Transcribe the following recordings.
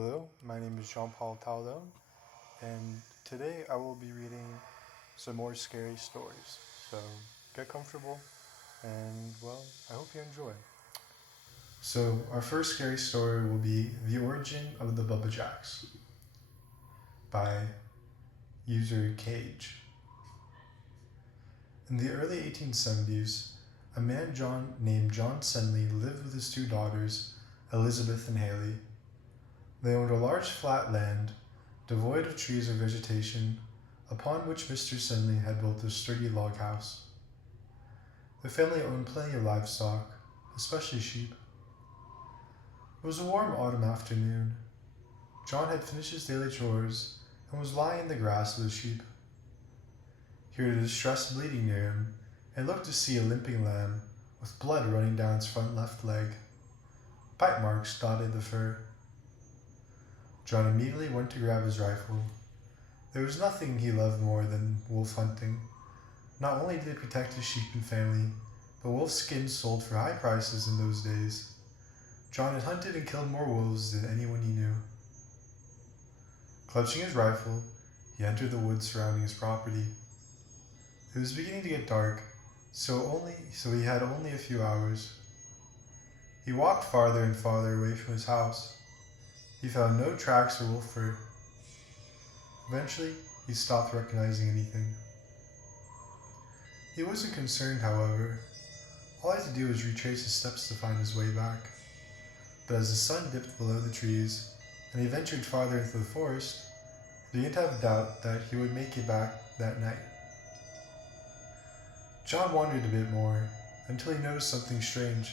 Hello, my name is Jean Paul Taldo, and today I will be reading some more scary stories. So get comfortable, and well, I hope you enjoy. So, our first scary story will be The Origin of the Bubba Jacks by user Cage. In the early 1870s, a man named John Senley lived with his two daughters, Elizabeth and Haley. They owned a large flat land, devoid of trees or vegetation, upon which Mr. Senley had built a sturdy log house. The family owned plenty of livestock, especially sheep. It was a warm autumn afternoon. John had finished his daily chores and was lying in the grass with the sheep. He heard a distressed bleating near him and looked to see a limping lamb with blood running down its front left leg. Bite marks dotted the fur. John immediately went to grab his rifle. There was nothing he loved more than wolf hunting. Not only did it protect his sheep and family, but wolf skins sold for high prices in those days. John had hunted and killed more wolves than anyone he knew. Clutching his rifle, he entered the woods surrounding his property. It was beginning to get dark, so he had only a few hours. He walked farther and farther away from his house. He found no tracks or wolf fur. Eventually, he stopped recognizing anything. He wasn't concerned, however. All he had to do was retrace his steps to find his way back. But as the sun dipped below the trees, and he ventured farther into the forest, he began to have doubt that he would make it back that night. John wandered a bit more, until he noticed something strange.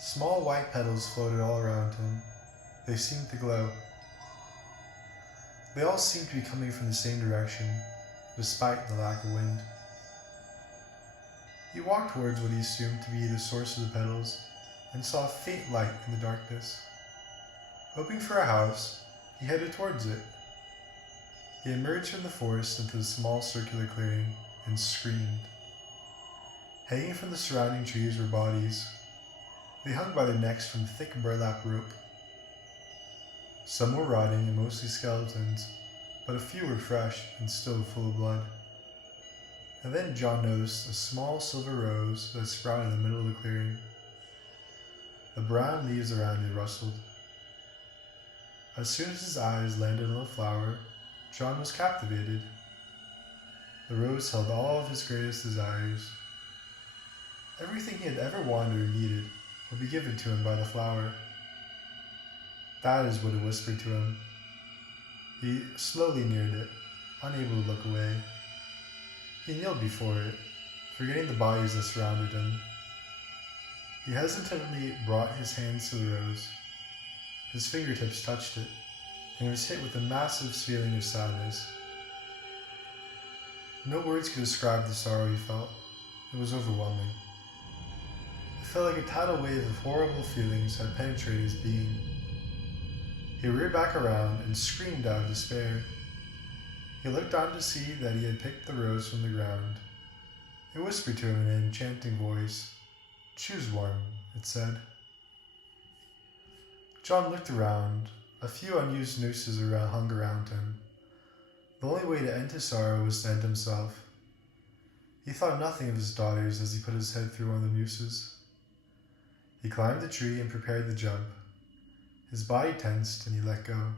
Small white petals floated all around him. They seemed to glow. They all seemed to be coming from the same direction, despite the lack of wind. He walked towards what he assumed to be the source of the petals, and saw a faint light in the darkness. Hoping for a house, he headed towards it. He emerged from the forest into the small circular clearing and screamed. Hanging from the surrounding trees were bodies. They hung by their necks from thick burlap rope. Some were rotting and mostly skeletons, but a few were fresh and still full of blood. And then John noticed a small silver rose that sprouted in the middle of the clearing. The brown leaves around it rustled. As soon as his eyes landed on the flower, John was captivated. The rose held all of his greatest desires. Everything he had ever wanted or needed would be given to him by the flower. That is what it whispered to him. He slowly neared it, unable to look away. He kneeled before it, forgetting the bodies that surrounded him. He hesitantly brought his hands to the rose. His fingertips touched it, and he was hit with a massive feeling of sadness. No words could describe the sorrow he felt. It was overwhelming. It felt like a tidal wave of horrible feelings had penetrated his being. He reared back around and screamed out of despair. He looked down to see that he had picked the rose from the ground. It whispered to him in an enchanting voice. "Choose one," it said. John looked around. A few unused nooses hung around him. The only way to end his sorrow was to end himself. He thought nothing of his daughters as he put his head through one of the nooses. He climbed the tree and prepared to jump. His body tensed and he let go.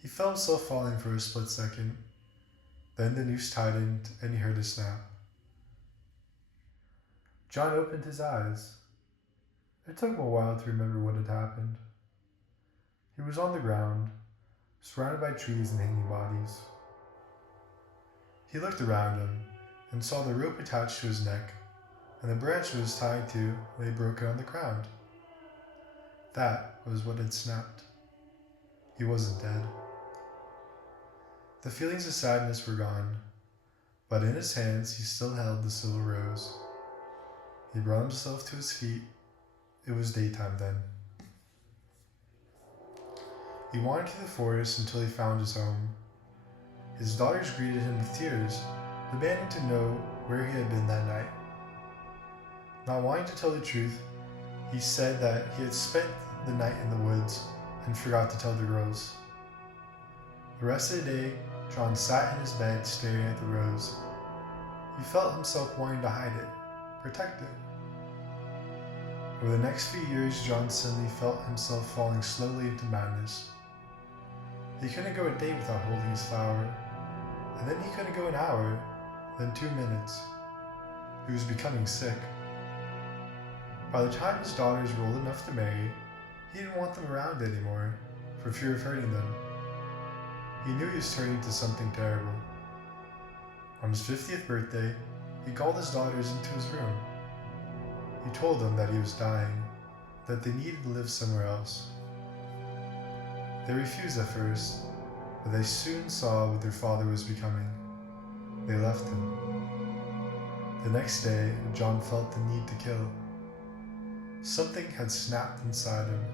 He felt himself falling for a split second. Then the noose tightened and he heard a snap. John opened his eyes. It took him a while to remember what had happened. He was on the ground, surrounded by trees and hanging bodies. He looked around him and saw the rope attached to his neck, and the branch it was tied to lay broken on the ground. That was what had snapped. He wasn't dead. The feelings of sadness were gone, but in his hands he still held the silver rose. He brought himself to his feet. It was daytime then. He wandered through the forest until he found his home. His daughters greeted him with tears, demanding to know where he had been that night. Not wanting to tell the truth, he said that he had spent the night in the woods and forgot to tell the girls. The rest of the day, John sat in his bed staring at the rose. He felt himself wanting to hide it, protect it. Over the next few years, John suddenly felt himself falling slowly into madness. He couldn't go a day without holding his flower, and then he couldn't go an hour, then 2 minutes. He was becoming sick. By the time his daughters were old enough to marry, he didn't want them around anymore, for fear of hurting them. He knew he was turning to something terrible. On his 50th birthday, he called his daughters into his room. He told them that he was dying, that they needed to live somewhere else. They refused at first, but they soon saw what their father was becoming. They left him. The next day, John felt the need to kill. Something had snapped inside him.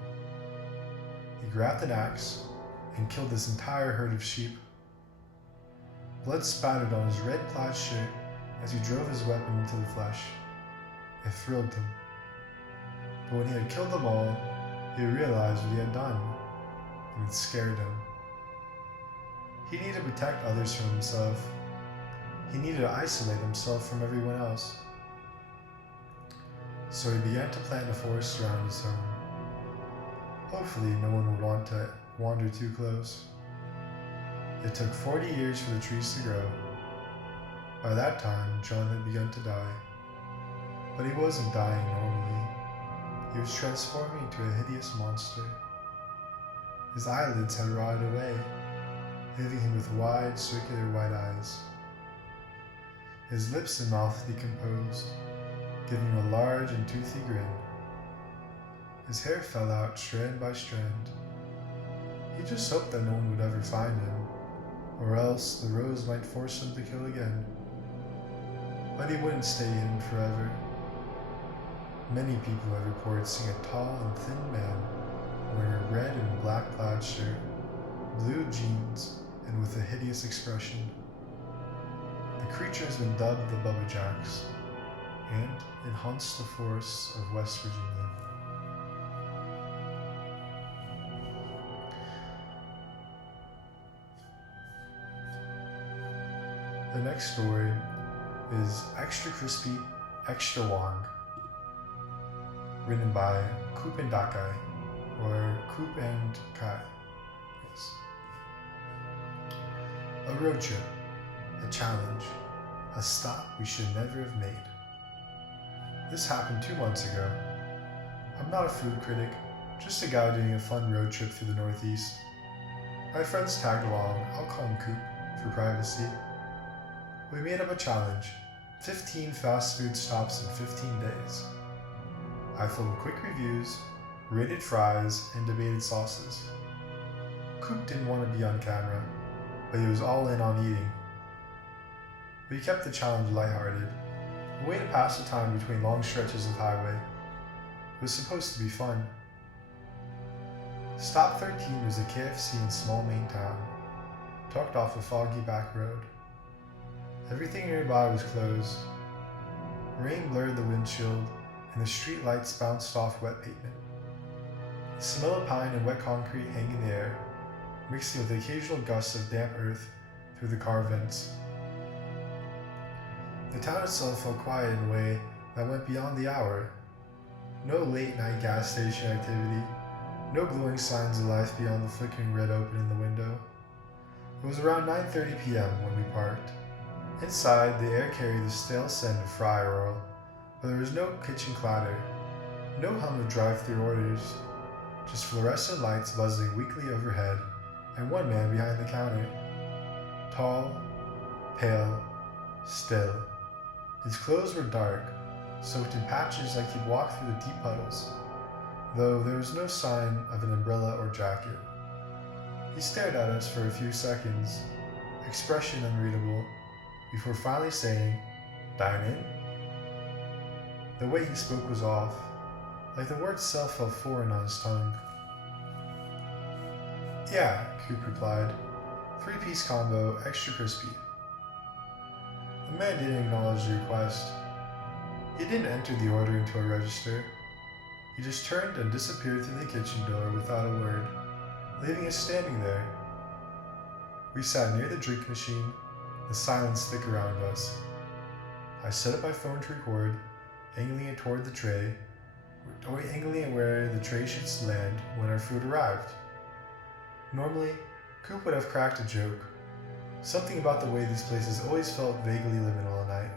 He grabbed an axe and killed this entire herd of sheep. Blood spattered on his red plaid shirt as he drove his weapon into the flesh. It thrilled him. But when he had killed them all, he realized what he had done, and it scared him. He needed to protect others from himself. He needed to isolate himself from everyone else. So he began to plant a forest around his home. Hopefully no one would want to wander too close. It took 40 years for the trees to grow. By that time, John had begun to die. But he wasn't dying normally. He was transforming into a hideous monster. His eyelids had rotted away, leaving him with wide, circular white eyes. His lips and mouth decomposed, giving him a large and toothy grin. His hair fell out strand by strand. He just hoped that no one would ever find him, or else the rose might force him to kill again. But he wouldn't stay hidden forever. Many people have reported seeing a tall and thin man wearing a red and black plaid shirt, blue jeans, and with a hideous expression. The creature has been dubbed the Bubba Jacks, and it haunts the forests of West Virginia. The next story is Extra Crispy, Extra Wong, written by Coop and Dakai, or Coop and Kai. Yes. A road trip, a challenge, a stop we should never have made. This happened 2 months ago. I'm not a food critic, just a guy doing a fun road trip through the Northeast. My friends tagged along, I'll call him Coop for privacy. We made up a challenge, 15 fast food stops in 15 days. I filmed quick reviews, rated fries, and debated sauces. Coop didn't want to be on camera, but he was all in on eating. We kept the challenge lighthearted, a way to pass the time between long stretches of highway. It was supposed to be fun. Stop 13 was a KFC in small Maine town, tucked off a foggy back road. Everything nearby was closed. Rain blurred the windshield, and the street lights bounced off wet pavement. The smell of pine and wet concrete hang in the air, mixing with occasional gusts of damp earth through the car vents. The town itself felt quiet in a way that went beyond the hour. No late-night gas station activity, no glowing signs of life beyond the flickering red open in the window. It was around 9:30 p.m. when we parked. Inside, the air carried the stale scent of fryer oil, but there was no kitchen clatter, no hum of drive-thru orders, just fluorescent lights buzzing weakly overhead, and one man behind the counter. Tall, pale, still. His clothes were dark, soaked in patches like he'd walked through the deep puddles, though there was no sign of an umbrella or jacket. He stared at us for a few seconds, expression unreadable, before finally saying, "Dine in?" The way he spoke was off, like the word itself felt foreign on his tongue. "Yeah," Coop replied. 3-piece combo, extra crispy. The man didn't acknowledge the request. He didn't enter the order into a register. He just turned and disappeared through the kitchen door without a word. leaving us standing there. We sat near the drink machine, the silence thick around us. I set up my phone to record, angling it toward the tray, angling it where the tray should land when our food arrived. Normally, Coop would have cracked a joke, something about the way these places always felt vaguely liminal at night.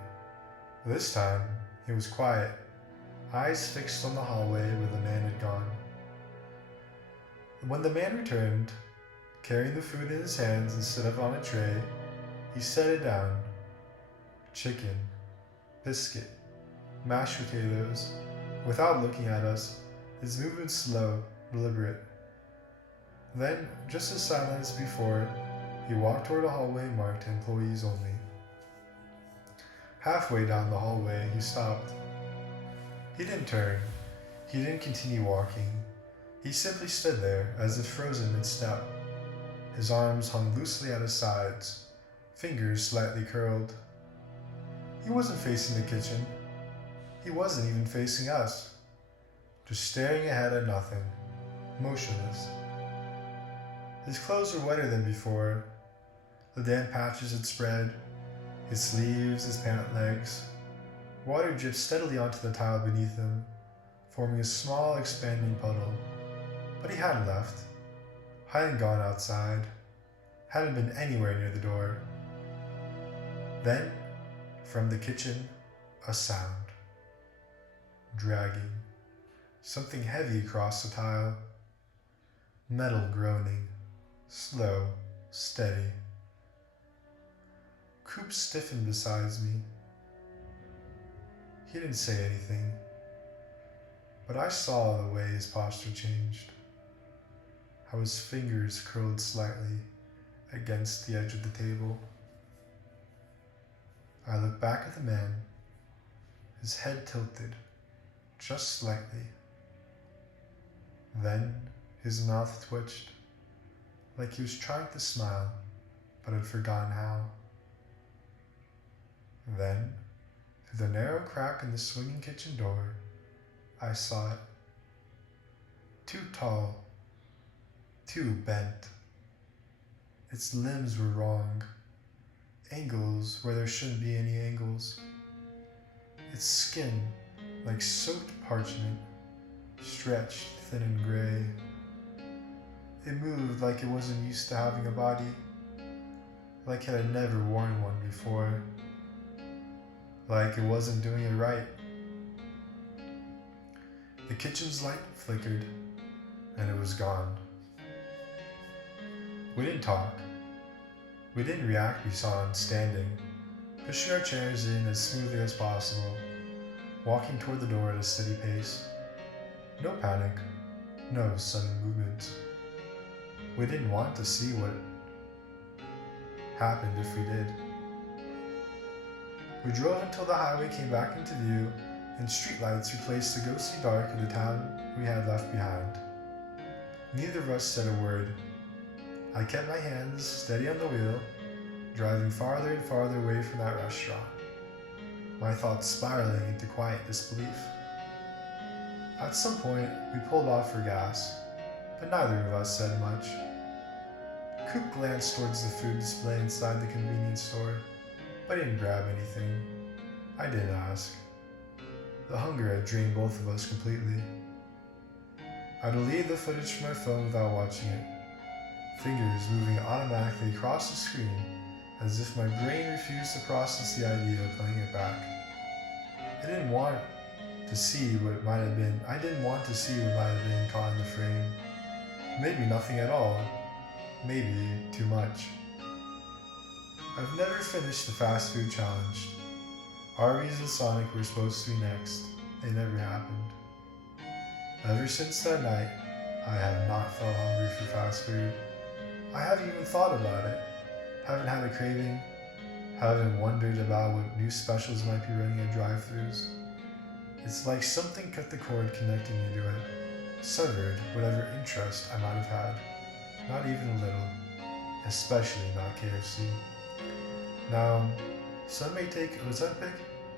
This time, it was quiet, eyes fixed on the hallway where the man had gone. When the man returned, carrying the food in his hands instead of on a tray, he set it down. Chicken, biscuit, mashed potatoes. Without looking at us, his movement slow, deliberate. Then, just as silent as before, he walked toward a hallway marked employees only. Halfway down the hallway, he stopped. He didn't turn. He didn't continue walking. He simply stood there, as if frozen mid-step. His arms hung loosely at his sides, fingers slightly curled. He wasn't facing the kitchen. He wasn't even facing us. Just staring ahead at nothing, motionless. His clothes were wetter than before. The damp patches had spread, his sleeves, his pant legs. Water dripped steadily onto the tile beneath him, forming a small, expanding puddle. But he hadn't left, hadn't gone outside, hadn't been anywhere near the door. Then, from the kitchen, a sound. Dragging. Something heavy across the tile. Metal groaning. Slow, steady. Coop stiffened beside me. He didn't say anything, but I saw the way his posture changed, how his fingers curled slightly against the edge of the table. I looked back at the man, his head tilted, just slightly. Then his mouth twitched, like he was trying to smile, but had forgotten how. Then, through the narrow crack in the swinging kitchen door, I saw it. Too tall, too bent. Its limbs were wrong, angles where there shouldn't be any angles. Its skin, like soaked parchment, stretched thin and gray. It moved like it wasn't used to having a body, like it had never worn one before, like it wasn't doing it right. The kitchen's light flickered, and it was gone. We didn't talk. We didn't react beyond standing, pushing our chairs in as smoothly as possible, walking toward the door at a steady pace. No panic, no sudden movement. We didn't want to see what happened if we did. We drove until the highway came back into view and streetlights replaced the ghostly dark of the town we had left behind. Neither of us said a word. I kept my hands steady on the wheel, driving farther and farther away from that restaurant, my thoughts spiraling into quiet disbelief. At some point, we pulled off for gas, but neither of us said much. Coop glanced towards the food display inside the convenience store, but didn't grab anything. I didn't ask. The hunger had drained both of us completely. I deleted the footage from my phone without watching it, fingers moving automatically across the screen as if my brain refused to process the idea of playing it back. I didn't want to see what might have been. I didn't want to see what might have been caught in the frame. Maybe nothing at all. Maybe too much. I've never finished the fast food challenge. Arby's and Sonic were supposed to be next. They never happened. Ever since that night, I have not felt hungry for fast food. I haven't even thought about it. Haven't had a craving. Haven't wondered about what new specials might be running at drive-thrus. It's like something cut the cord connecting me to it, severed whatever interest I might have had. Not even a little. Especially not KFC. Now, some may take Ozempic,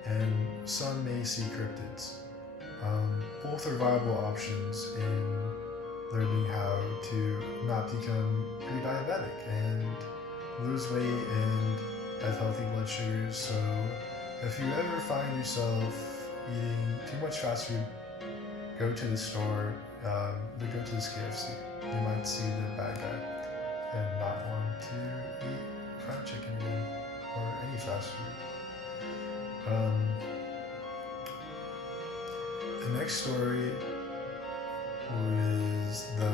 and some may see cryptids. Both are viable options in learning how to not become pre-diabetic and lose weight and have healthy blood sugars. So if you ever find yourself eating too much fast food, go to the store, go to this KFC. You might see the bad guy and not want to eat fried chicken again or any fast food. The next story was the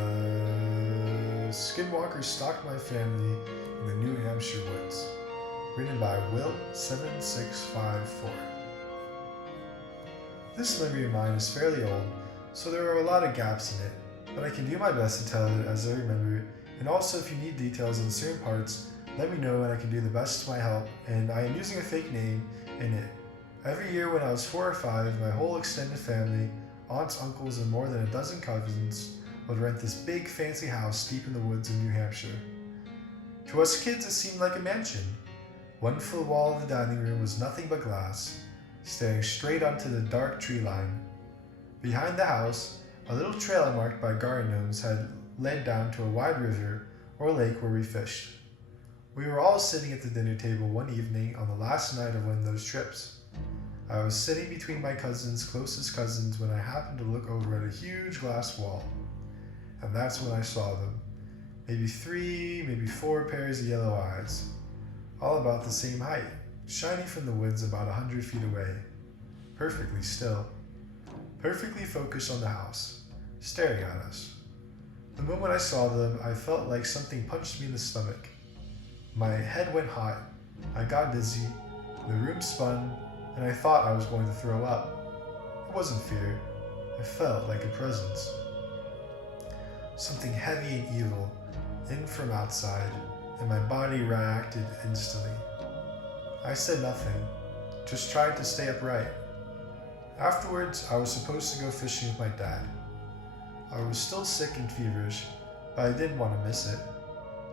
Skinwalker Stalked My Family in the New Hampshire Woods, written by Will 7654. This memory of mine is fairly old, so there are a lot of gaps in it, but I can do my best to tell it as I remember it, and also if you need details on certain parts, let me know and I can do the best to my help, and I am using a fake name in it. Every year when I was 4 or 5, my whole extended family, aunts, uncles, and more than a dozen cousins would rent this big fancy house deep in the woods of New Hampshire. To us kids it seemed like a mansion. One full wall of the dining room was nothing but glass, staring straight onto the dark tree line. Behind the house, a little trail marked by garden gnomes had led down to a wide river or lake where we fished. We were all sitting at the dinner table one evening on the last night of one of those trips. I was sitting between my closest cousins, when I happened to look over at a huge glass wall. And that's when I saw them. Maybe 3, maybe 4 pairs of yellow eyes, all about the same height, shining from the woods about 100 feet away. Perfectly still. Perfectly focused on the house, staring at us. The moment I saw them, I felt like something punched me in the stomach. My head went hot, I got dizzy, the room spun, and I thought I was going to throw up. It wasn't fear, it felt like a presence. Something heavy and evil, in from outside, and my body reacted instantly. I said nothing, just tried to stay upright. Afterwards, I was supposed to go fishing with my dad. I was still sick and feverish, but I didn't want to miss it.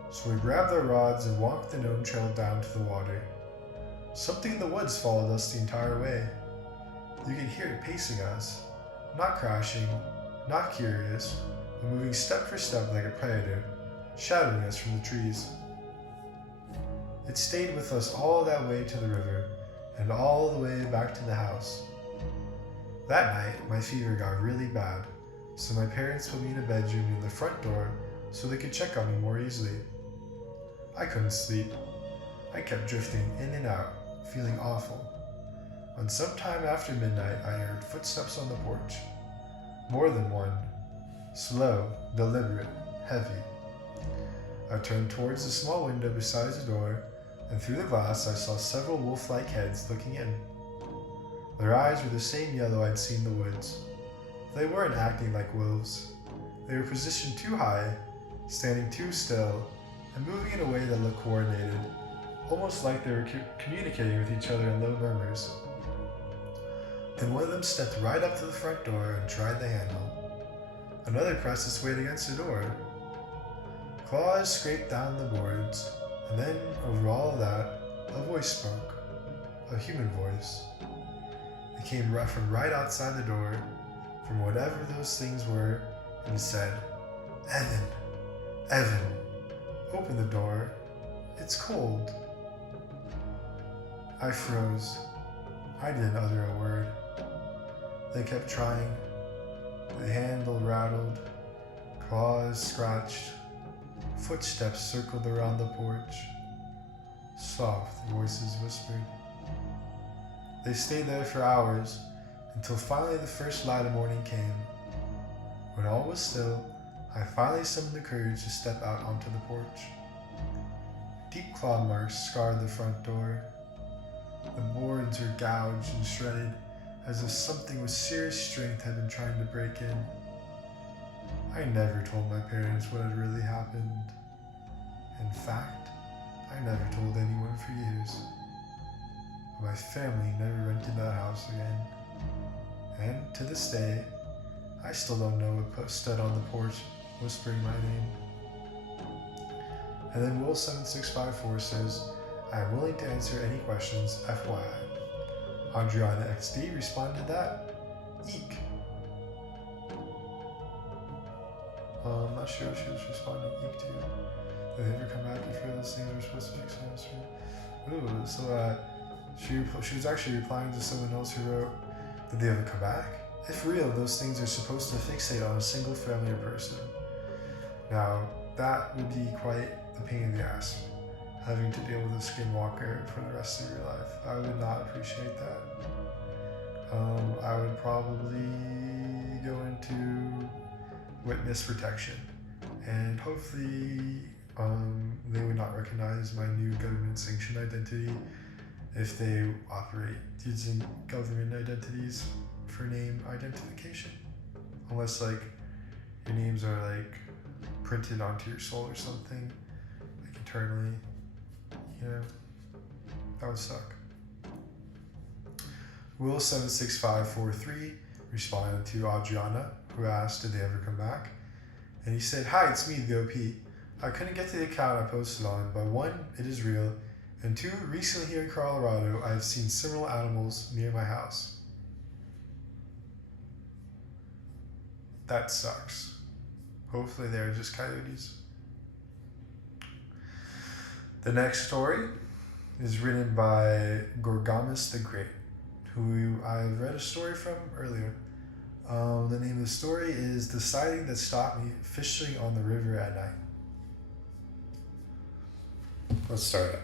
So we grabbed our rods and walked the gnome trail down to the water. Something in the woods followed us the entire way. You could hear it pacing us, not crashing, not curious, but moving step for step like a predator, shadowing us from the trees. It stayed with us all that way to the river, and all the way back to the house. That night, my fever got really bad, so my parents put me in a bedroom near the front door so they could check on me more easily. I couldn't sleep. I kept drifting in and out, feeling awful. When sometime after midnight I heard footsteps on the porch. More than one. Slow, deliberate, heavy. I turned towards the small window beside the door, and through the glass I saw several wolf-like heads looking in. Their eyes were the same yellow I'd seen in the woods. They weren't acting like wolves. They were positioned too high, standing too still, and moving in a way that looked coordinated, almost like they were communicating with each other in low murmurs. Then one of them stepped right up to the front door and tried the handle. Another pressed its weight against the door. Claws scraped down the boards, and then, over all of that, a voice spoke. A human voice. It came from right outside the door, from whatever those things were, and it said, "Evan, Evan, open the door. It's cold." I froze. I didn't utter a word. They kept trying. The handle rattled. Claws scratched. Footsteps circled around the porch. Soft voices whispered. They stayed there for hours, until finally the first light of morning came. When all was still, I finally summoned the courage to step out onto the porch. Deep claw marks scarred the front door. The boards were gouged and shredded, as if something with serious strength had been trying to break in. I never told my parents what had really happened. In fact, I never told anyone for years. My family never rented that house again. And to this day, I still don't know what stood on the porch whispering my name. And then Will 7654 says, "I am willing to answer any questions, FYI. Adriana XD responded that, eek. Not sure what she was responding to. Did they ever come back if those things were supposed to fix it? Ooh, so she was actually replying to someone else who wrote, did they ever come back? If real, those things are supposed to fixate on a single family or person. Now, that would be quite a pain in the ass, having to deal with a skinwalker for the rest of your life. I would not appreciate that. I would probably go into witness protection, and hopefully they would not recognize my new government-sanctioned identity if they operate using government identities for name identification. Unless like your names are like printed onto your soul or something, like internally, that would suck. Will76543 responded to Adriana, who asked, did they ever come back? And he said, hi, it's me, the OP. I couldn't get to the account I posted on, but one, it is real, and two, recently here in Colorado, I have seen similar animals near my house. That sucks. Hopefully they're just coyotes. The next story is written by Gorgamus the Great, who I read a story from earlier. The name of the story is The Sighting That Stopped Me Fishing on the River at Night. Let's start out.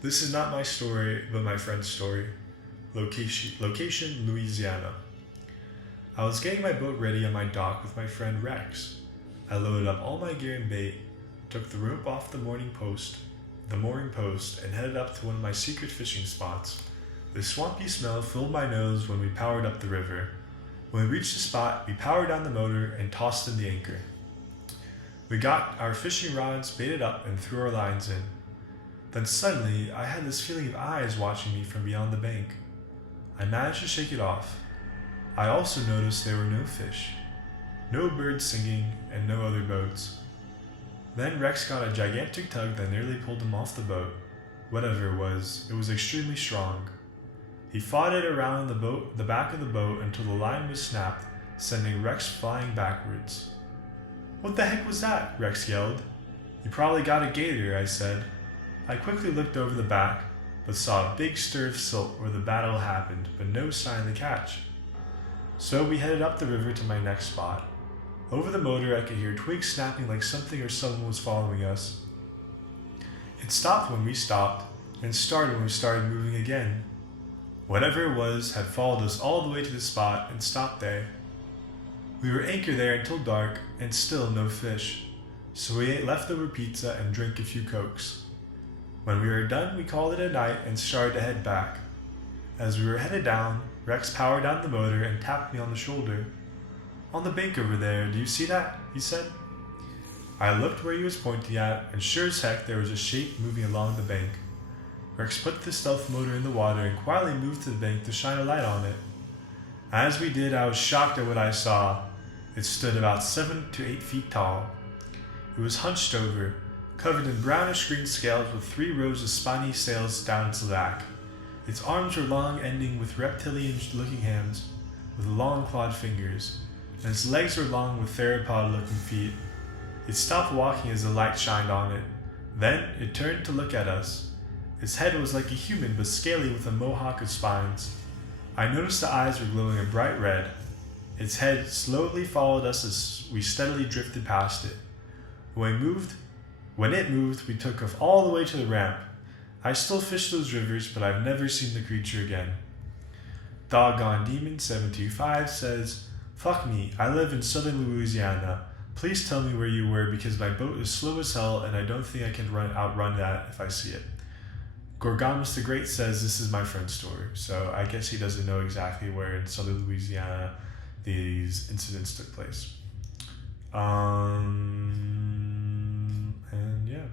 This is not my story, but my friend's story. Location, Louisiana. I was getting my boat ready on my dock with my friend Rex. I loaded up all my gear and bait, took the rope off the mooring post, and headed up to one of my secret fishing spots. The swampy smell filled my nose when we powered up the river. When we reached the spot, we powered down the motor and tossed in the anchor. We got our fishing rods baited up and threw our lines in. Then suddenly, I had this feeling of eyes watching me from beyond the bank. I managed to shake it off. I also noticed there were no fish, no birds singing, and no other boats. Then Rex got a gigantic tug that nearly pulled him off the boat. Whatever it was extremely strong. He fought it around the back of the boat until the line was snapped, sending Rex flying backwards. What the heck was that? Rex yelled. You probably got a gator, I said. I quickly looked over the back, but saw a big stir of silt where the battle happened, but no sign of the catch. So we headed up the river to my next spot. Over the motor, I could hear twigs snapping like something or someone was following us. It stopped when we stopped, and started when we started moving again. Whatever it was had followed us all the way to the spot and stopped there. We were anchored there until dark, and still no fish, so we ate leftover pizza and drank a few Cokes. When we were done, we called it a night and started to head back. As we were headed down, Rex powered down the motor and tapped me on the shoulder. On the bank over there, do you see that? He said. I looked where he was pointing at, and sure as heck there was a shape moving along the bank. Rex put the stealth motor in the water and quietly moved to the bank to shine a light on it. As we did, I was shocked at what I saw. It stood about 7 to 8 feet tall. It was hunched over, covered in brownish green scales with 3 rows of spiny scales down its back. Its arms were long, ending with reptilian-looking hands with long clawed fingers, and its legs were long with theropod-looking feet. It stopped walking as the light shined on it. Then it turned to look at us. Its head was like a human but scaly with a mohawk of spines. I noticed the eyes were glowing a bright red. Its head slowly followed us as we steadily drifted past it. When it moved, we took off all the way to the ramp. I still fish those rivers, but I've never seen the creature again. Doggone Demon 725 says, fuck me, I live in southern Louisiana. Please tell me where you were because my boat is slow as hell and I don't think I can outrun that if I see it. Gorgamus the Great says this is my friend's story, so I guess he doesn't know exactly where in southern Louisiana these incidents took place. And yeah.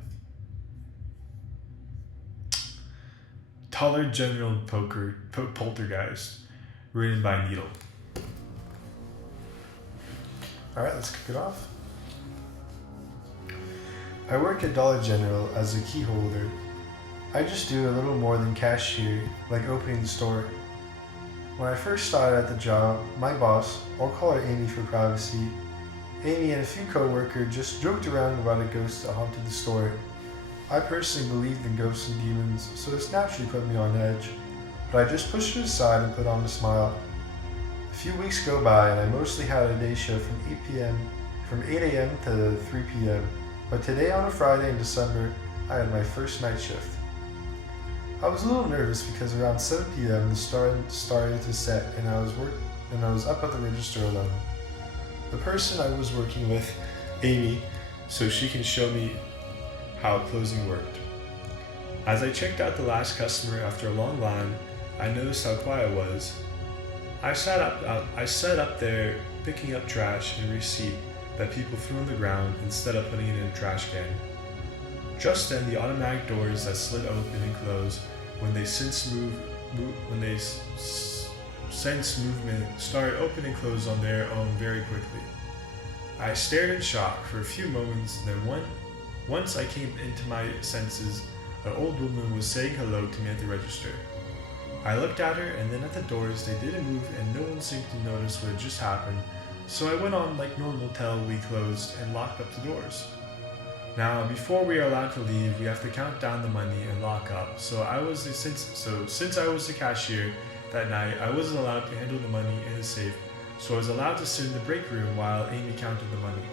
Dollar General Poltergeist, written by Needle. Alright, let's kick it off. I work at Dollar General as a key holder. I just do a little more than cashier, like opening the store. When I first started at the job, my boss, I'll call her Amy for privacy, Amy and a few co-workers just joked around about a ghost that haunted the store. I personally believed in ghosts and demons, so this naturally put me on edge, but I just pushed it aside and put on a smile. A few weeks go by and I mostly had a day shift from 8 a.m. to 3 p.m., but today on a Friday in December, I had my first night shift. I was a little nervous because around 7 p.m. the sun started to set and I was up at the register alone. The person I was working with, Amy, so she can show me how closing worked. As I checked out the last customer after a long line, I noticed how quiet it was. I sat up there picking up trash and receipt that people threw on the ground instead of putting it in a trash can. Just then, the automatic doors that slid open and closed when they sense movement started open and close on their own very quickly. I stared in shock for a few moments, then once I came into my senses, an old woman was saying hello to me at the register. I looked at her, and then at the doors they didn't move and no one seemed to notice what had just happened, so I went on like normal till we closed and locked up the doors. Now, before we are allowed to leave, we have to count down the money and lock up. Since I was the cashier that night, I wasn't allowed to handle the money in the safe, so I was allowed to sit in the break room while Amy counted the money.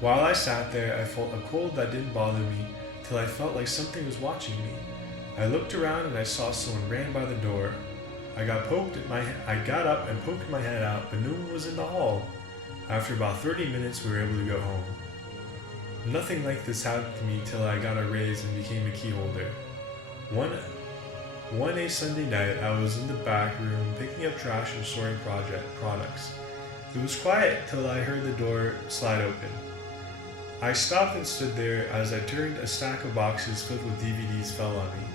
While I sat there, I felt a cold that didn't bother me till I felt like something was watching me. I looked around and I saw someone ran by the door. I got up and poked my head out, but no one was in the hall. After about 30 minutes, we were able to go home. Nothing like this happened to me till I got a raise and became a key holder. One Sunday night, I was in the back room picking up trash and storing products. It was quiet till I heard the door slide open. I stopped and stood there as I turned. A stack of boxes filled with DVDs fell on me.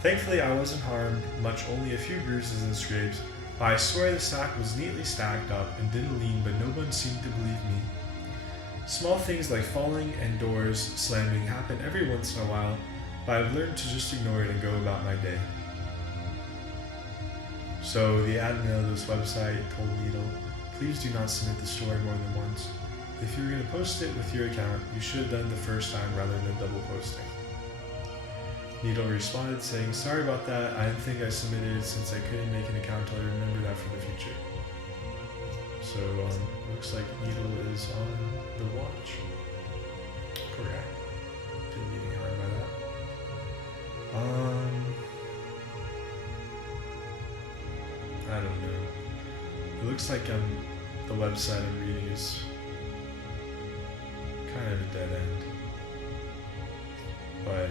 Thankfully, I wasn't harmed much, only a few bruises and scrapes, but I swear the stack was neatly stacked up and didn't lean, but no one seemed to believe me. Small things like falling and doors slamming happen every once in a while, but I've learned to just ignore it and go about my day. So the admin of this website told Needle, please do not submit the story more than once. If you were going to post it with your account, you should have done it the first time rather than double posting. Needle responded saying, sorry about that, I didn't think I submitted it since I couldn't make an account till I remember that for the future. So, looks like Needle is on the watch. Poor guy. Didn't mean any harm by that. I don't know. It looks like the website I'm reading is kind of a dead end. But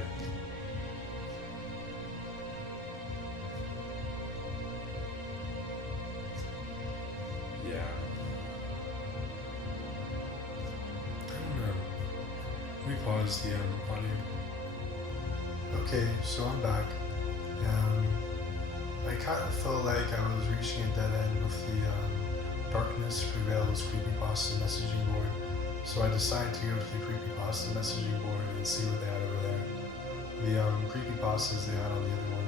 yeah. I don't know. Let me pause the audio. Okay, so I'm back. I kind of felt like I was reaching a dead end with the Darkness Prevails Creepypasta messaging board, so I decided to go to the Creepypasta messaging board and see what they had over there. The creepypastas they had on the other one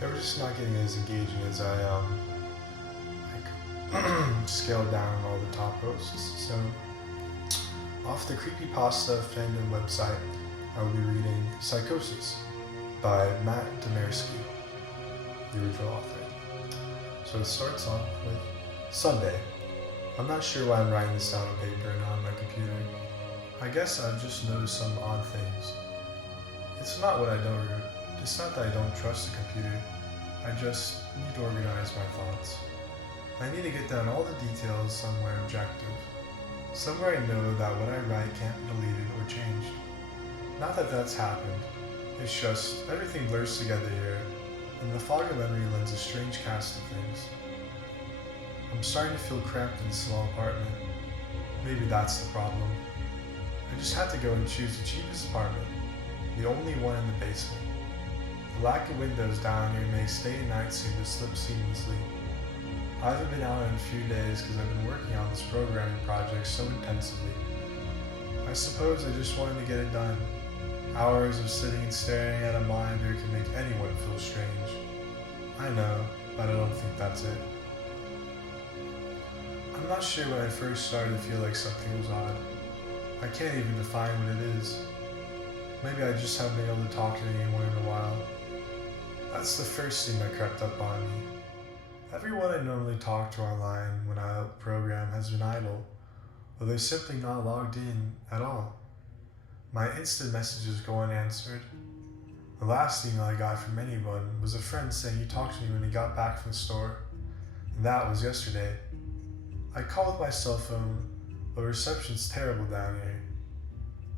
they were just not getting as engaging as I scaled down all the top posts. So off the Creepypasta fandom website, I will be reading Psychosis by Matt Demarsky, the original author. So it starts off with Sunday. I'm not sure why I'm writing this down on paper and not on my computer. I guess I've just noticed some odd things. It's not that I don't trust the computer. I just need to organize my thoughts. I need to get down all the details somewhere objective. Somewhere I know that what I write can't be deleted or changed. Not that that's happened. It's just everything blurs together here, and the fog of memory lends a strange cast of things. I'm starting to feel cramped in a small apartment. Maybe that's the problem. I just had to go and choose the cheapest apartment, the only one in the basement. The lack of windows down here makes day and night seem to slip seamlessly. I haven't been out in a few days because I've been working on this programming project so intensively. I suppose I just wanted to get it done. Hours of sitting and staring at a monitor can make anyone feel strange. I know, but I don't think that's it. I'm not sure when I first started to feel like something was odd. I can't even define what it is. Maybe I just haven't been able to talk to anyone in a while. That's the first thing that crept up on me. Everyone I normally talk to online when I program has been idle, or they're simply not logged in at all. My instant messages go unanswered. The last email I got from anyone was a friend saying he talked to me when he got back from the store, and that was yesterday. I called my cell phone, but reception's terrible down here.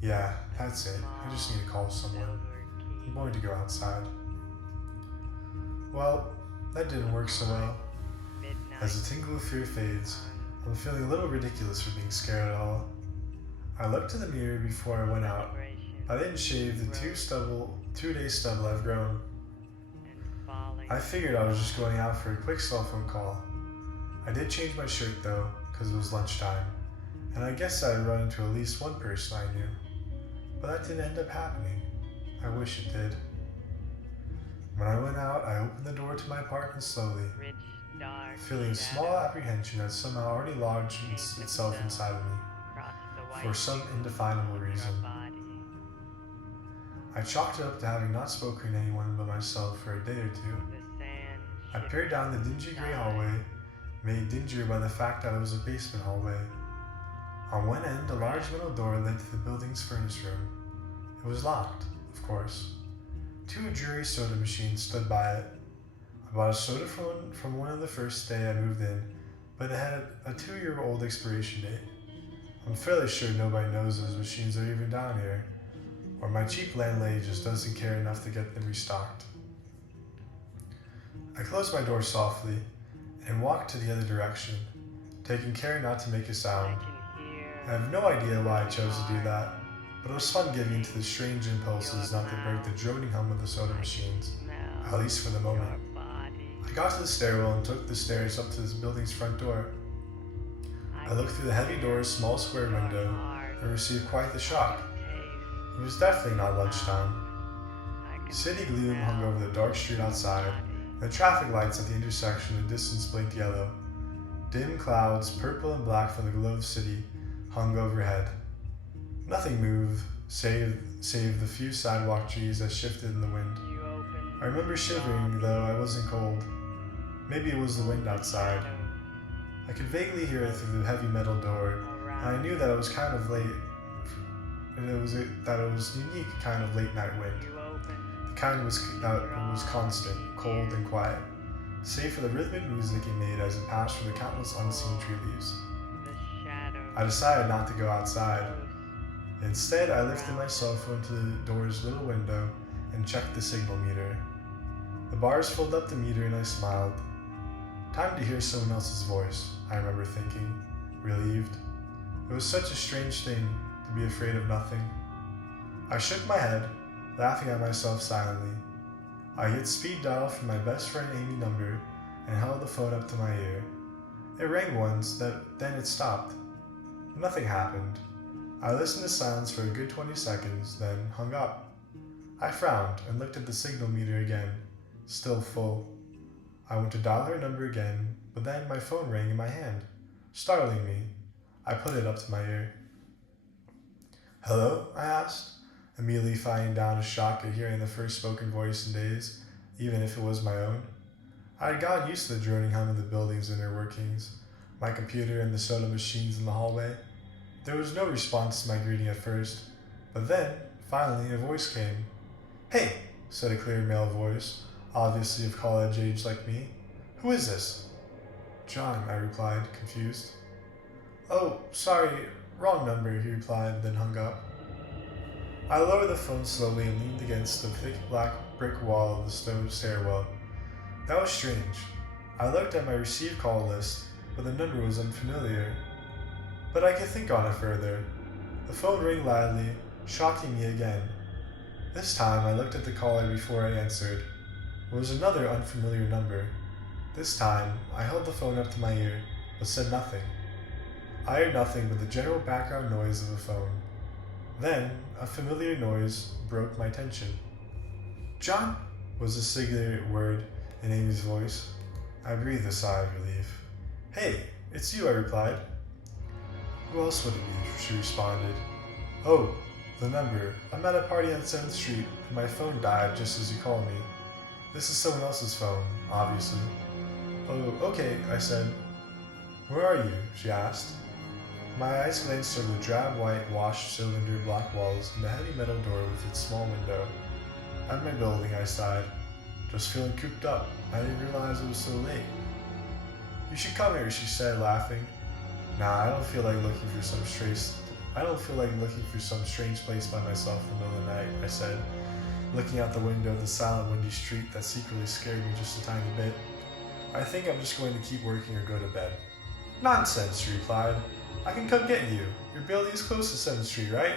Yeah, that's it. I just need to call someone. I'm going to go outside. Well, that didn't work so well. As the tingle of fear fades, I'm feeling a little ridiculous for being scared at all. I looked in the mirror before I went out. I didn't shave the 2-day stubble I've grown. I figured I was just going out for a quick cell phone call. I did change my shirt though, because it was lunchtime, and I guess I'd run into at least one person I knew. But that didn't end up happening. I wish it did. When I went out, I opened the door to my apartment slowly, feeling a small apprehension that somehow already lodged itself inside of me, for some indefinable reason. I chalked it up to having not spoken to anyone but myself for a day or two. I peered down the dingy gray hallway, made dingier by the fact that it was a basement hallway. On one end, a large metal door led to the building's furnace room. It was locked, of course. 2 Drury soda machines stood by it. I bought a soda from one of the first day I moved in, but it had a 2-year-old expiration date. I'm fairly sure nobody knows those machines are even down here, or my cheap landlady just doesn't care enough to get them restocked. I closed my door softly and walked to the other direction, taking care not to make a sound. I have no idea why I chose to do that, but it was fun giving into the strange impulses not to break the droning hum of the soda machines, at least for the moment. I got to the stairwell and took the stairs up to this building's front door. I looked through the heavy door's small square window and received quite the shock. It was definitely not lunchtime. City gloom hung over the dark street outside, and the traffic lights at the intersection in the distance blinked yellow. Dim clouds, purple and black from the glow of the city, hung overhead. Nothing moved, save the few sidewalk trees that shifted in the wind. I remember shivering, though I wasn't cold. Maybe it was the wind outside. I could vaguely hear it through the heavy metal door, and I knew that it was kind of late, and it was a unique kind of late night wind. The kind that was constant, cold and quiet, save for the rhythmic music it made as it passed through the countless unseen tree leaves. I decided not to go outside. Instead, I lifted my cell phone to the door's little window and checked the signal meter. The bars filled up the meter and I smiled. Time to hear someone else's voice, I remember thinking, relieved. It was such a strange thing to be afraid of nothing. I shook my head, laughing at myself silently. I hit speed dial from my best friend Amy's number and held the phone up to my ear. It rang once, then it stopped. Nothing happened. I listened to silence for a good 20 seconds, then hung up. I frowned and looked at the signal meter again, still full. I went to dial her number again, but then my phone rang in my hand, startling me. I put it up to my ear. "Hello?" I asked, immediately fighting down a shock at hearing the first spoken voice in days, even if it was my own. I had gotten used to the droning hum of the building's inner workings, my computer and the soda machines in the hallway. There was no response to my greeting at first, but then, finally, a voice came. "Hey," said a clear male voice, obviously of college age like me. "Who is this?" "John," I replied, confused. "Oh, sorry, wrong number," he replied, then hung up. I lowered the phone slowly and leaned against the thick black brick wall of the stone stairwell. That was strange. I looked at my received call list, but the number was unfamiliar. But I could think on it further. The phone rang loudly, shocking me again. This time I looked at the caller before I answered. It was another unfamiliar number. This time I held the phone up to my ear, but said nothing. I heard nothing but the general background noise of the phone. Then a familiar noise broke my tension. "John?" was the singular word in Amy's voice. I breathed a sigh of relief. Hey, it's you, I replied. Who else would it be? She responded. Oh, the number. I'm at a party on 7th Street, and my phone died just as you called me. This is someone else's phone, obviously. Oh, okay, I said. Where are you? She asked. My eyes glanced over the drab white washed cylinder block walls and the heavy metal door with its small window. At my building, I sighed. Just feeling cooped up. I didn't realize it was so late. You should come here, she said, laughing. Nah, I don't feel like looking for some strange place by myself in the middle of the night, I said, looking out the window of the silent, windy street that secretly scared me just a tiny bit. I think I'm just going to keep working or go to bed. Nonsense, she replied. I can come get you. Your building is close to 7th Street, right?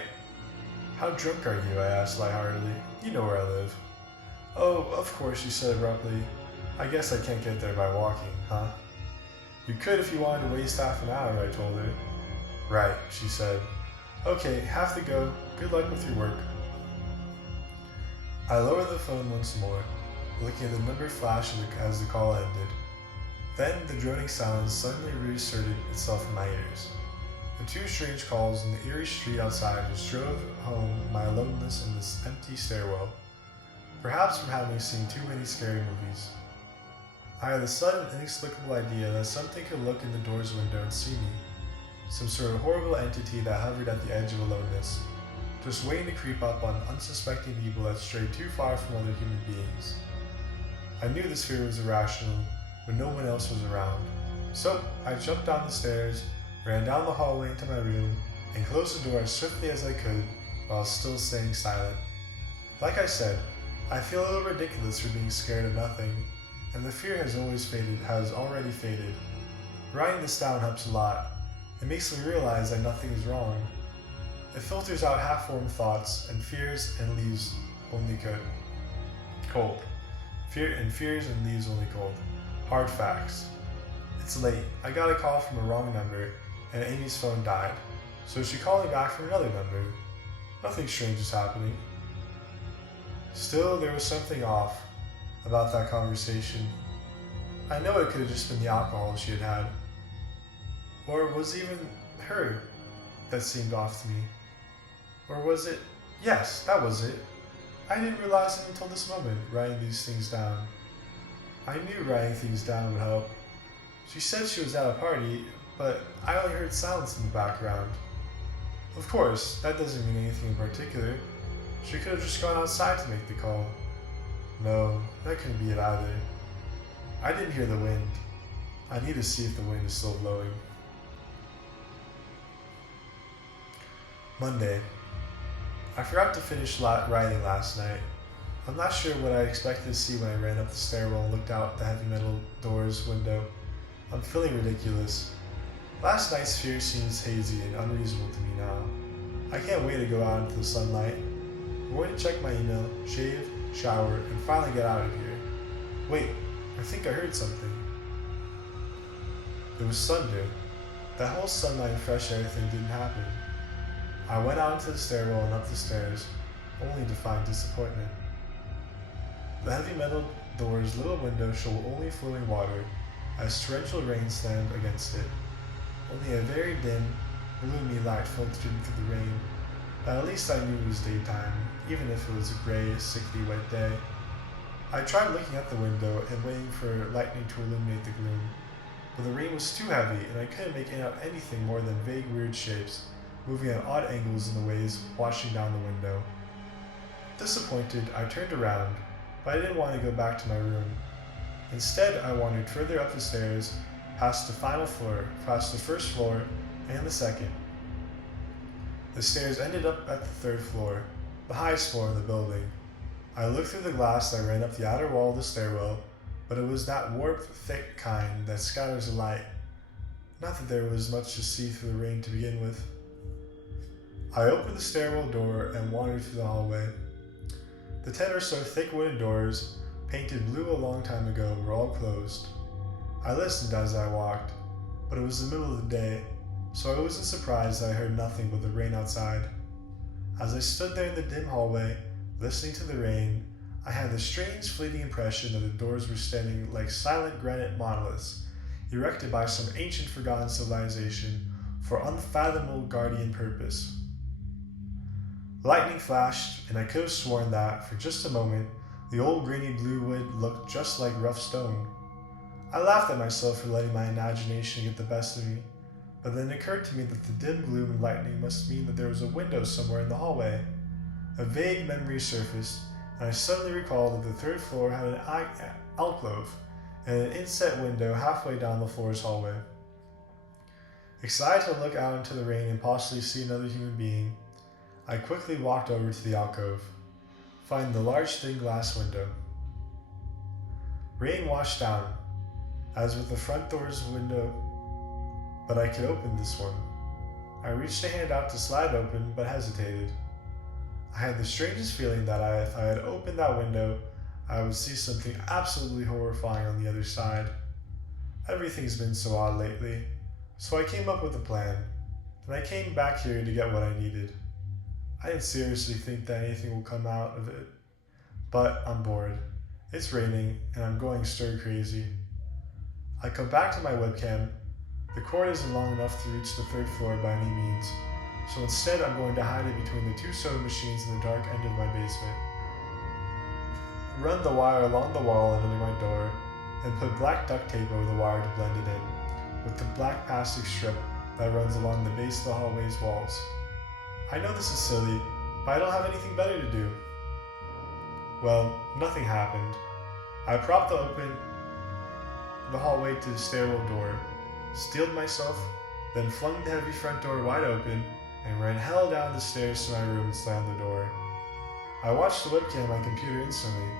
How drunk are you? I asked lightheartedly. You know where I live. Oh, of course, she said abruptly. I guess I can't get there by walking, huh? You could if you wanted to waste half an hour, I told her. Right, she said. Okay, have to go. Good luck with your work. I lowered the phone once more, looking at the number flash as the call ended. Then the droning silence suddenly reasserted itself in my ears. The two strange calls in the eerie street outside just drove home my aloneness in this empty stairwell, perhaps from having seen too many scary movies. I had the sudden, inexplicable idea that something could look in the door's window and see me, some sort of horrible entity that hovered at the edge of aloneness, just waiting to creep up on unsuspecting people that strayed too far from other human beings. I knew this fear was irrational, but no one else was around. So I jumped down the stairs, ran down the hallway into my room, and closed the door as swiftly as I could while still staying silent. Like I said, I feel a little ridiculous for being scared of nothing, and the fear has already faded. Writing this down helps a lot. It makes me realize that nothing is wrong. It filters out half-formed thoughts and fears and leaves only cold. Fears and leaves only cold. Hard facts. It's late. I got a call from a wrong number, and Amy's phone died. So she called me back from another number. Nothing strange is happening. Still, there was something off about that conversation. I know it could have just been the alcohol she had had. Or it was even her that seemed off to me. Or was it? Yes, that was it. I didn't realize it until this moment, writing these things down. I knew writing things down would help. She said she was at a party, but I only heard sounds in the background. Of course, that doesn't mean anything in particular. She could have just gone outside to make the call. No, that couldn't be it either. I didn't hear the wind. I need to see if the wind is still blowing. Monday. I forgot to finish writing last night. I'm not sure what I expected to see when I ran up the stairwell and looked out the heavy metal door's window. I'm feeling ridiculous. Last night's fear seems hazy and unreasonable to me now. I can't wait to go out into the sunlight. I'm going to check my email, shave, shower, and finally get out of here. Wait, I think I heard something. It was thunder. That whole sunlight and fresh air thing didn't happen. I went out into the stairwell and up the stairs, only to find disappointment. The heavy metal door's little window showed only flowing water, as torrential rain slammed against it. Only a very dim, gloomy light filtered through the rain, but at least I knew it was daytime, even if it was a gray, sickly, wet day. I tried looking out the window and waiting for lightning to illuminate the gloom, but the rain was too heavy and I couldn't make out anything more than vague, weird shapes, moving at odd angles in the waves washing down the window. Disappointed, I turned around, but I didn't want to go back to my room. Instead, I wandered further up the stairs, past the first floor, and the second. The stairs ended up at the 3rd floor, the highest floor in the building. I looked through the glass that ran up the outer wall of the stairwell, but it was that warped, thick kind that scatters the light. Not that there was much to see through the rain to begin with. I opened the stairwell door and wandered through the hallway. The 10 or so thick wooden doors, painted blue a long time ago, were all closed. I listened as I walked, but it was the middle of the day, so I wasn't surprised that I heard nothing but the rain outside. As I stood there in the dim hallway, listening to the rain, I had the strange, fleeting impression that the doors were standing like silent granite monoliths, erected by some ancient, forgotten civilization for unfathomable guardian purpose. Lightning flashed, and I could have sworn that, for just a moment, the old grainy blue wood looked just like rough stone. I laughed at myself for letting my imagination get the best of me, but then it occurred to me that the dim gloom and lightning must mean that there was a window somewhere in the hallway. A vague memory surfaced, and I suddenly recalled that the third floor had an alcove and an inset window halfway down the floor's hallway. Excited to look out into the rain and possibly see another human being, I quickly walked over to the alcove, finding the large stained glass window. Rain washed down, as with the front door's window, but I could open this one. I reached a hand out to slide open, but hesitated. I had the strangest feeling that if I had opened that window, I would see something absolutely horrifying on the other side. Everything's been so odd lately, so I came up with a plan, and I came back here to get what I needed. I didn't seriously think that anything will come out of it, but I'm bored. It's raining, and I'm going stir crazy. I come back to my webcam. The cord isn't long enough to reach the third floor by any means, so instead I'm going to hide it between the two sewing machines in the dark end of my basement. Run the wire along the wall and under my door, and put black duct tape over the wire to blend it in, with the black plastic strip that runs along the base of the hallway's walls. I know this is silly, but I don't have anything better to do. Well, nothing happened. I propped open the hallway to the stairwell door, steeled myself, then flung the heavy front door wide open, and ran hell down the stairs to my room and slammed the door. I watched the webcam on my computer instantly,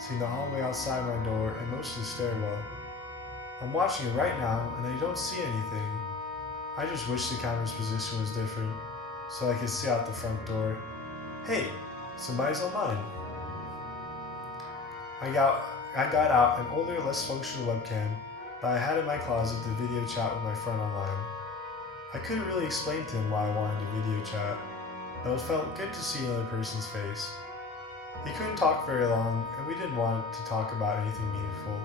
seeing the hallway outside my door and most of the stairwell. I'm watching it right now, and I don't see anything. I just wish the camera's position was different, so I could see out the front door. Hey, somebody's online. I got out an older, less functional webcam that I had in my closet to video chat with my friend online. I couldn't really explain to him why I wanted to video chat, but it felt good to see another person's face. He couldn't talk very long, and we didn't want to talk about anything meaningful,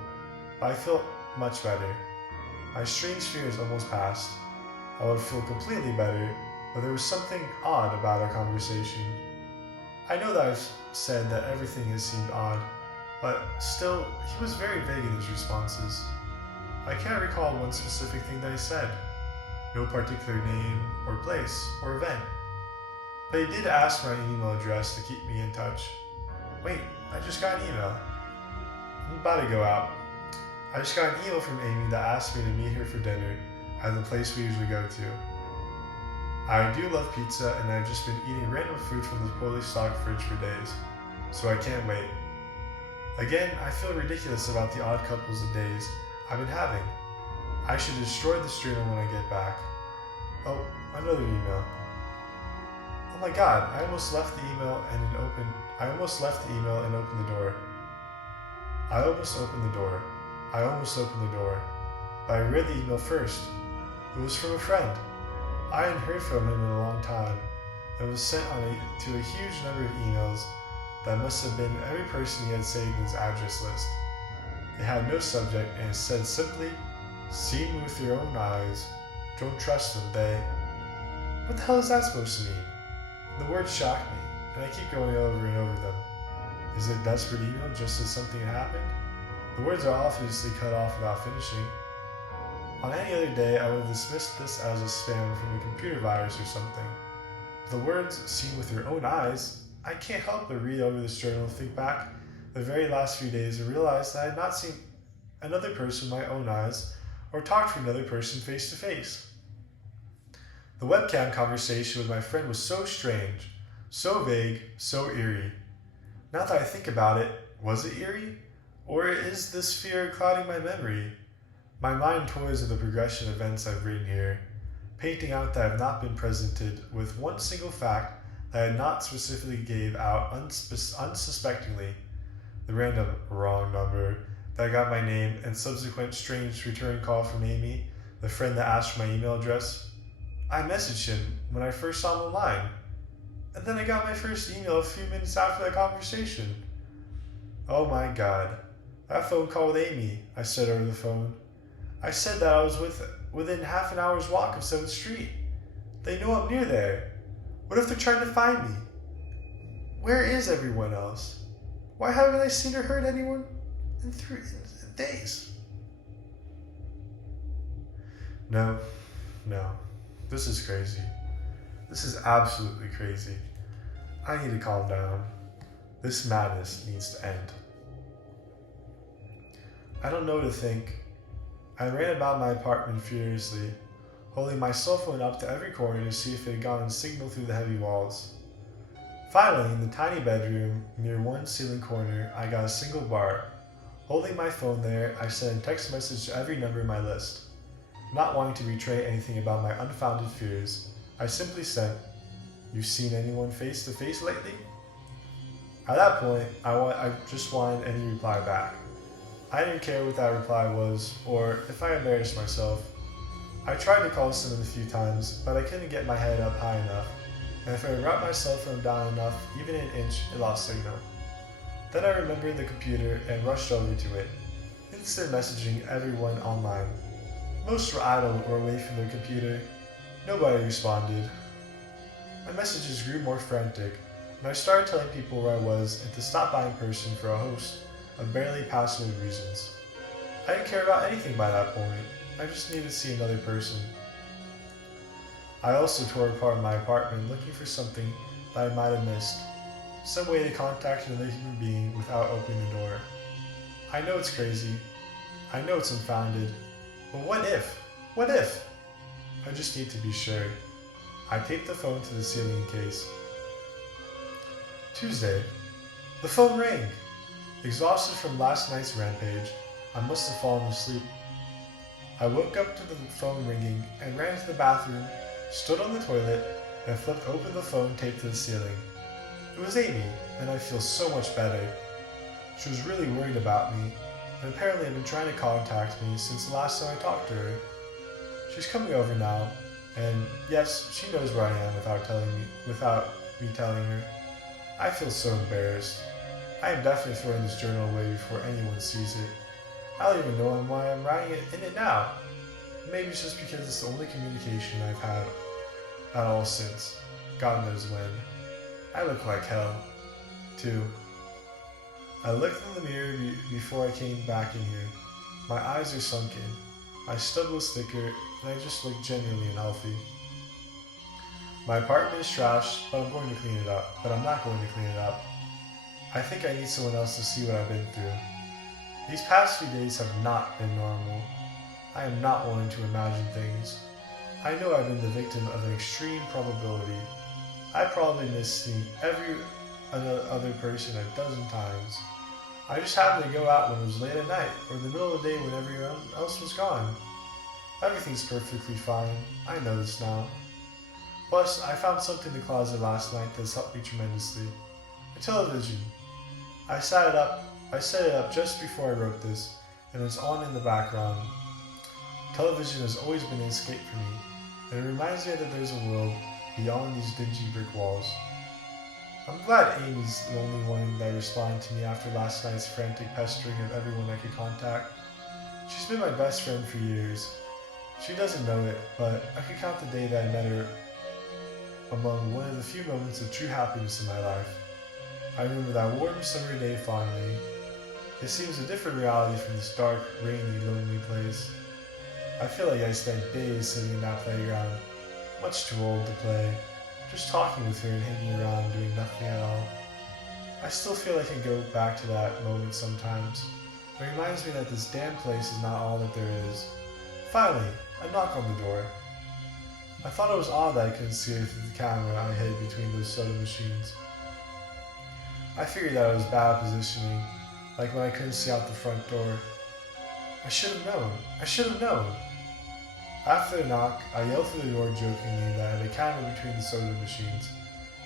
but I felt much better. My strange fears almost passed. I would feel completely better, but there was something odd about our conversation. I know that I've said that everything has seemed odd, but still, he was very vague in his responses. I can't recall one specific thing that he said. No particular name, or place, or event. But he did ask for my email address to keep me in touch. Wait, I just got an email. I'm about to go out. I just got an email from Amy that asked me to meet her for dinner at the place we usually go to. I do love pizza, and I've just been eating random food from the poorly stocked fridge for days, so I can't wait. Again, I feel ridiculous about the odd couples of days I've been having. I should destroy this journal when I get back. Oh, another email. Oh my god, I almost left the email and opened the door. I almost opened the door. But I read the email first. It was from a friend. I hadn't heard from him in a long time. It was sent to a huge number of emails that must have been every person he had saved in his address list. It had no subject, and it said simply, "See me with your own eyes. Don't trust them, they..." What the hell is that supposed to mean? The words shocked me, and I keep going over and over them. Is it a desperate email just as something had happened? The words are obviously cut off without finishing. On any other day, I would have dismissed this as a spam from a computer virus or something. The words, "seen with your own eyes," I can't help but read over this journal and think back the very last few days and realize that I had not seen another person with my own eyes or talked to another person face to face. The webcam conversation with my friend was so strange, so vague, so eerie. Now that I think about it, was it eerie? Or is this fear clouding my memory? My mind toys with the progression of events I've written here, painting out that I have not been presented with one single fact that I had not specifically gave out unsuspectingly. The random wrong number that got my name and subsequent strange return call from Amy, the friend that asked for my email address. I messaged him when I first saw him online, and then I got my first email a few minutes after that conversation. Oh my god. That phone call with Amy, I said over the phone. I said that I was within half an hour's walk of 7th Street. They know I'm near there. What if they're trying to find me? Where is everyone else? Why haven't I seen or heard anyone in days? No. This is crazy. This is absolutely crazy. I need to calm down. This madness needs to end. I don't know what to think. I ran about my apartment furiously, holding my cell phone up to every corner to see if it had gotten signal through the heavy walls. Finally, in the tiny bedroom, near one ceiling corner, I got a single bar. Holding my phone there, I sent a text message to every number in my list. Not wanting to betray anything about my unfounded fears, I simply sent, "You seen anyone face to face lately?" At that point, I just wanted any reply back. I didn't care what that reply was, or if I embarrassed myself. I tried to call someone a few times, but I couldn't get my head up high enough, and if I wrapped my cell phone down enough, even an inch, it lost signal. Then I remembered the computer and rushed over to it, instant messaging everyone online. Most were idle or away from their computer. Nobody responded. My messages grew more frantic, and I started telling people where I was and to stop by in person for a host of barely passable reasons. I didn't care about anything by that point. I just needed to see another person. I also tore apart my apartment looking for something that I might have missed. Some way to contact another human being without opening the door. I know it's crazy. I know it's unfounded. But what if? What if? I just need to be sure. I taped the phone to the ceiling in case. Tuesday. The phone rang. Exhausted from last night's rampage, I must have fallen asleep. I woke up to the phone ringing and ran to the bathroom, stood on the toilet, and flipped open the phone taped to the ceiling. It was Amy, and I feel so much better. She was really worried about me, and apparently had been trying to contact me since the last time I talked to her. She's coming over now, and yes, she knows where I am without me telling her. I feel so embarrassed. I am definitely throwing this journal away before anyone sees it. I don't even know why I'm writing it in it now. Maybe it's just because it's the only communication I've had at all since. God knows when. I look like hell, too. I looked in the mirror before I came back in here. My eyes are sunken. My stubble is thicker, and I just look genuinely unhealthy. My apartment is trashed, but I'm not going to clean it up. I think I need someone else to see what I've been through. These past few days have not been normal. I am not one to imagine things. I know I've been the victim of an extreme probability. I probably missed seeing every other person a dozen times. I just happened to go out when it was late at night, or in the middle of the day when everyone else was gone. Everything's perfectly fine. I know this now. Plus, I found something in the closet last night that's helped me tremendously. A television. I set it up just before I wrote this, and it's on in the background. Television has always been an escape for me, and it reminds me that there's a world beyond these dingy brick walls. I'm glad Amy's the only one that responded to me after last night's frantic pestering of everyone I could contact. She's been my best friend for years. She doesn't know it, but I could count the day that I met her among one of the few moments of true happiness in my life. I remember that warm summer day fondly. It seems a different reality from this dark, rainy, lonely place. I feel like I spent days sitting in that playground, much too old to play, just talking with her and hanging around doing nothing at all. I still feel like I can go back to that moment sometimes. It reminds me that this damn place is not all that there is. Finally, a knock on the door. I thought it was odd that I couldn't see her through the camera I hid between those soda machines. I figured that it was bad positioning, like when I couldn't see out the front door. I should have known. After the knock, I yelled through the door jokingly that I had a camera between the soda machines,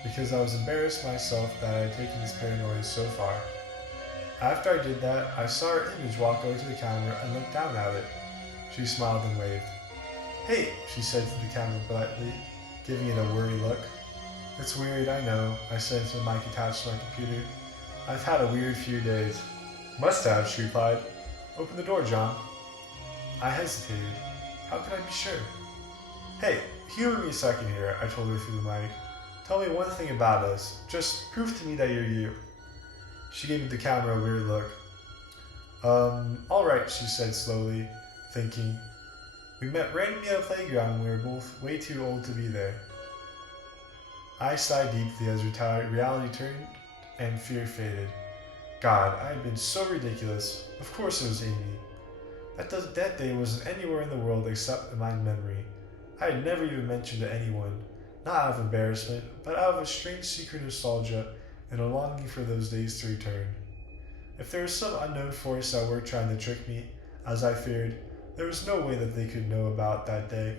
because I was embarrassed myself that I had taken this paranoia so far. After I did that, I saw her image walk over to the camera and look down at it. She smiled and waved. "Hey," she said to the camera politely, giving it a worried look. "It's weird, I know," I said to the mic attached to my computer. "I've had a weird few days." Must have, she replied. Open the door, John. I hesitated. How could I be sure? Hey, humor me a second here, I told her through the mic. Tell me one thing about us. Just prove to me that you're you. She gave me the camera a weird look. Alright, she said slowly, thinking. We met randomly at a playground when we were both way too old to be there. I sighed deeply as reality turned and fear faded. God, I had been so ridiculous. Of course it was Amy. That day wasn't anywhere in the world except in my memory. I had never even mentioned to anyone, not out of embarrassment, but out of a strange secret nostalgia and a longing for those days to return. If there was some unknown force at work trying to trick me, as I feared, there was no way that they could know about that day.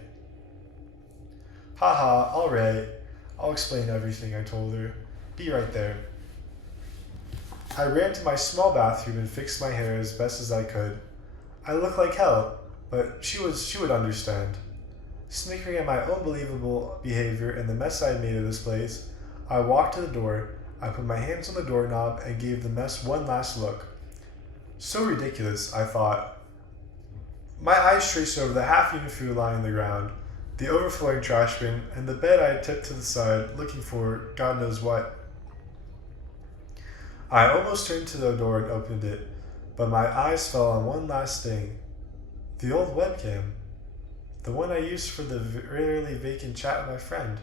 Haha, alright. I'll explain everything, I told her. Be right there. I ran to my small bathroom and fixed my hair as best as I could. I looked like hell, but she would understand. Snickering at my unbelievable behavior and the mess I had made of this place, I walked to the door, I put my hands on the doorknob and gave the mess one last look. So ridiculous, I thought. My eyes traced over the half-eaten food lying on the ground, the overflowing trash bin, and the bed I had tipped to the side, looking for God knows what. I almost turned to the door and opened it, but my eyes fell on one last thing. The old webcam. The one I used for the rarely vacant chat with my friend.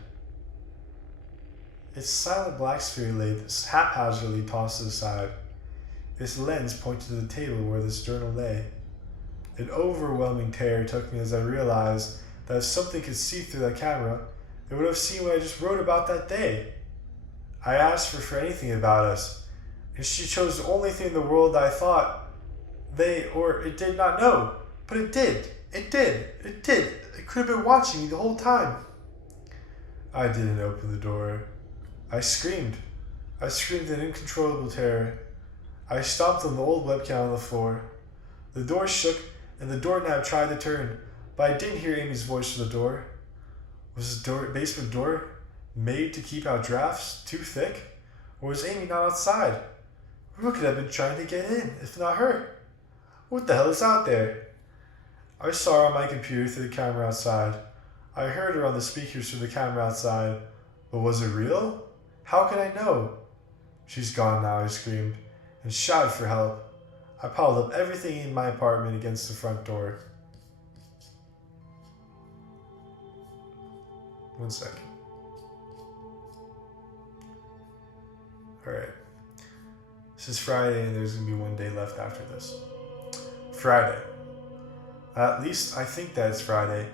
Its silent black sphere lay haphazardly tossed aside. Its lens pointed to the table where this journal lay. An overwhelming terror took me as I realized that if something could see through that camera, it would have seen what I just wrote about that day. I asked her for anything about us, and she chose the only thing in the world that I thought it did not know. But it did. It did. It did. It could have been watching me the whole time. I didn't open the door. I screamed. I screamed in uncontrollable terror. I stomped on the old webcam on the floor. The door shook, and the doorknob tried to turn, but I didn't hear Amy's voice from the door. Was the basement door made to keep out drafts too thick? Or was Amy not outside? Who could have been trying to get in, if not her? What the hell is out there? I saw her on my computer through the camera outside. I heard her on the speakers through the camera outside. But was it real? How could I know? She's gone now, I screamed, and shouted for help. I piled up everything in my apartment against the front door. 1 second. Alright. This is Friday and there's going to be one day left after this. Friday. At least I think that it's Friday.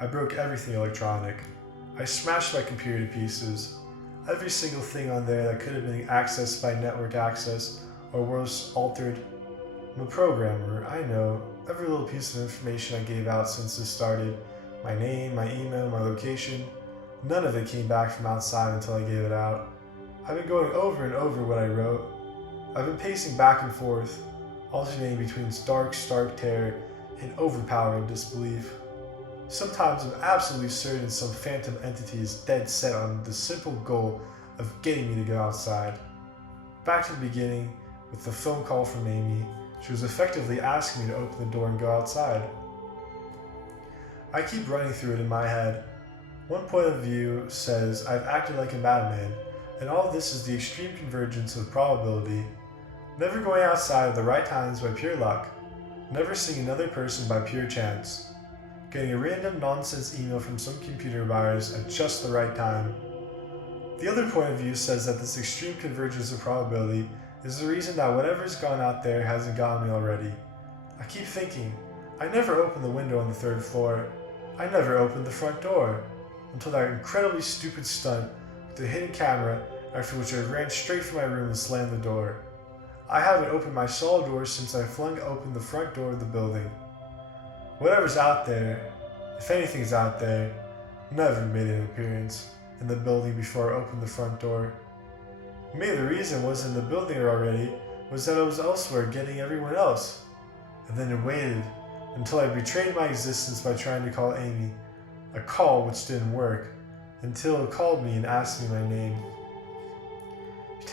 I broke everything electronic. I smashed my computer to pieces. Every single thing on there that could have been accessed by network access or worse, altered. I'm a programmer, I know. Every little piece of information I gave out since this started, my name, my email, my location, none of it came back from outside until I gave it out. I've been going over and over what I wrote. I've been pacing back and forth, alternating between stark terror and overpowering disbelief. Sometimes I'm absolutely certain some phantom entity is dead set on the simple goal of getting me to go outside. Back to the beginning, with the phone call from Amy, she was effectively asking me to open the door and go outside. I keep running through it in my head. One point of view says I've acted like a madman, and all this is the extreme convergence of probability. Never going outside at the right times by pure luck. Never seeing another person by pure chance. Getting a random nonsense email from some computer virus at just the right time. The other point of view says that this extreme convergence of probability is the reason that whatever's gone out there hasn't gotten me already. I keep thinking, I never opened the window on the 3rd floor. I never opened the front door. Until that incredibly stupid stunt with the hidden camera, after which I ran straight for my room and slammed the door. I haven't opened my stall door since I flung open the front door of the building. Whatever's out there, if anything's out there, never made an appearance in the building before I opened the front door. Maybe the reason wasn't in the building already, was that I was elsewhere getting everyone else. And then it waited until I betrayed my existence by trying to call Amy, a call which didn't work, until it called me and asked me my name.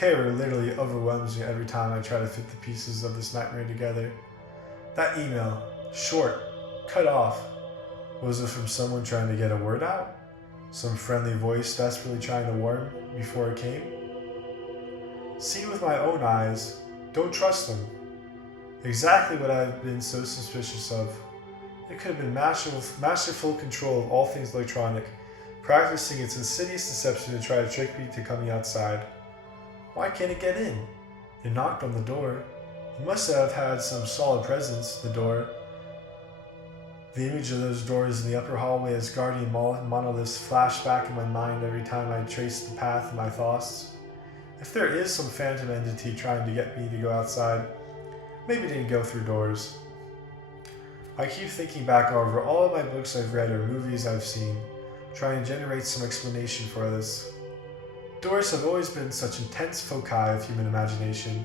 Terror literally overwhelms me every time I try to fit the pieces of this nightmare together. That email, short, cut off, was it from someone trying to get a word out? Some friendly voice desperately trying to warn me before it came? Seen with my own eyes, don't trust them. Exactly what I've been so suspicious of. It could have been masterful control of all things electronic, practicing its insidious deception to try to trick me to coming outside. Why can't it get in? It knocked on the door. It must have had some solid presence, the door. The image of those doors in the upper hallway as guardian monoliths flashed back in my mind every time I traced the path of my thoughts. If there is some phantom entity trying to get me to go outside, maybe it didn't go through doors. I keep thinking back over all of my books I've read or movies I've seen, trying to generate some explanation for this. Doors have always been such intense foci of human imagination.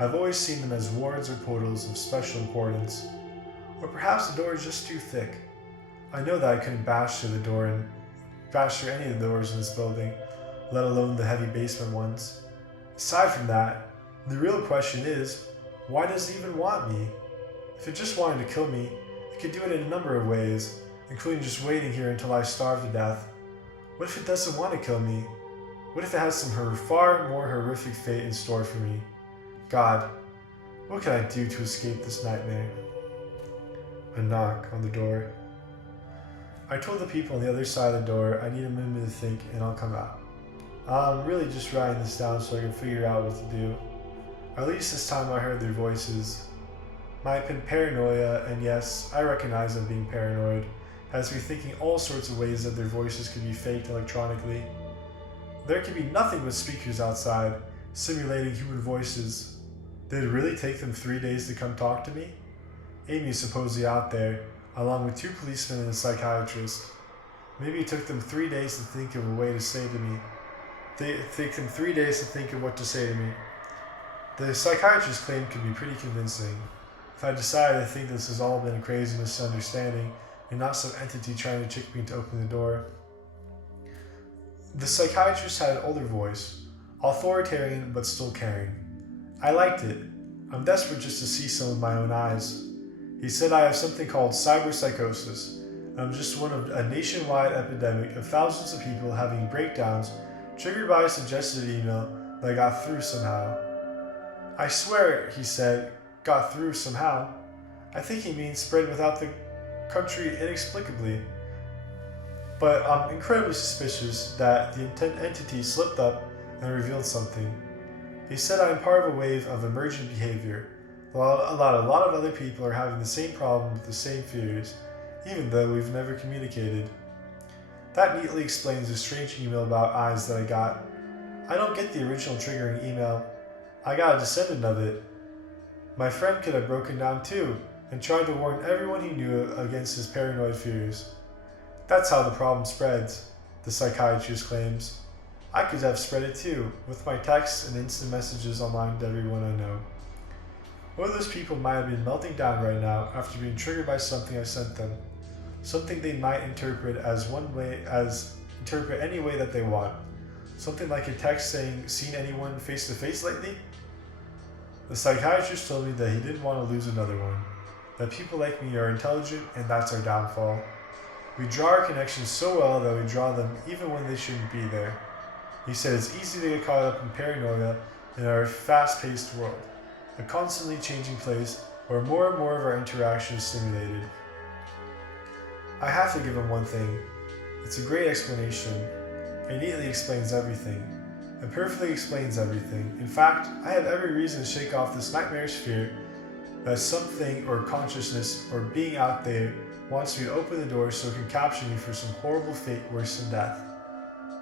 I've always seen them as wards or portals of special importance. Or perhaps the door is just too thick. I know that I couldn't bash through any of the doors in this building, let alone the heavy basement ones. Aside from that, the real question is, why does it even want me? If it just wanted to kill me, it could do it in a number of ways, including just waiting here until I starve to death. What if it doesn't want to kill me? What if it has some far more horrific fate in store for me? God, what can I do to escape this nightmare? A knock on the door. I told the people on the other side of the door I need a minute to think and I'll come out. I'm really just writing this down so I can figure out what to do. At least this time I heard their voices. Might have been paranoia, and yes, I recognize them being paranoid, has me thinking all sorts of ways that their voices could be faked electronically. There could be nothing but speakers outside, simulating human voices. Did it really take them 3 days to come talk to me? Amy's supposedly out there, along with 2 policemen and a psychiatrist. Maybe it took them 3 days to think of a way to say to me. It took them 3 days to think of what to say to me. The psychiatrist's claim could be pretty convincing. If I decide I think this has all been a crazy misunderstanding and not some entity trying to trick me to open the door. The psychiatrist had an older voice, authoritarian but still caring. I liked it. I'm desperate just to see some with my own eyes. He said I have something called cyberpsychosis, and I'm just one of a nationwide epidemic of thousands of people having breakdowns triggered by a suggested email that got through somehow. I swear, he said, got through somehow. I think he means spread without the country inexplicably. But I'm incredibly suspicious that the entity slipped up and revealed something. He said I'm part of a wave of emergent behavior. A lot of other people are having the same problem with the same fears, even though we've never communicated. That neatly explains the strange email about eyes that I got. I don't get the original triggering email. I got a descendant of it. My friend could have broken down too, and tried to warn everyone he knew against his paranoid fears. That's how the problem spreads, the psychiatrist claims. I could have spread it too, with my texts and instant messages online to everyone I know. One of those people might have been melting down right now after being triggered by something I sent them. Something they might interpret any way that they want. Something like a text saying, "Seen anyone face to face lately?" The psychiatrist told me that he didn't want to lose another one. That people like me are intelligent and that's our downfall. We draw our connections so well that we draw them even when they shouldn't be there. He said it's easy to get caught up in paranoia in our fast-paced world, a constantly changing place where more and more of our interaction is simulated. I have to give him one thing. It's a great explanation. It neatly explains everything. It perfectly explains everything. In fact, I have every reason to shake off this nightmarish fear that something or consciousness or being out there wants me to open the door so it can capture me for some horrible fate worse than death.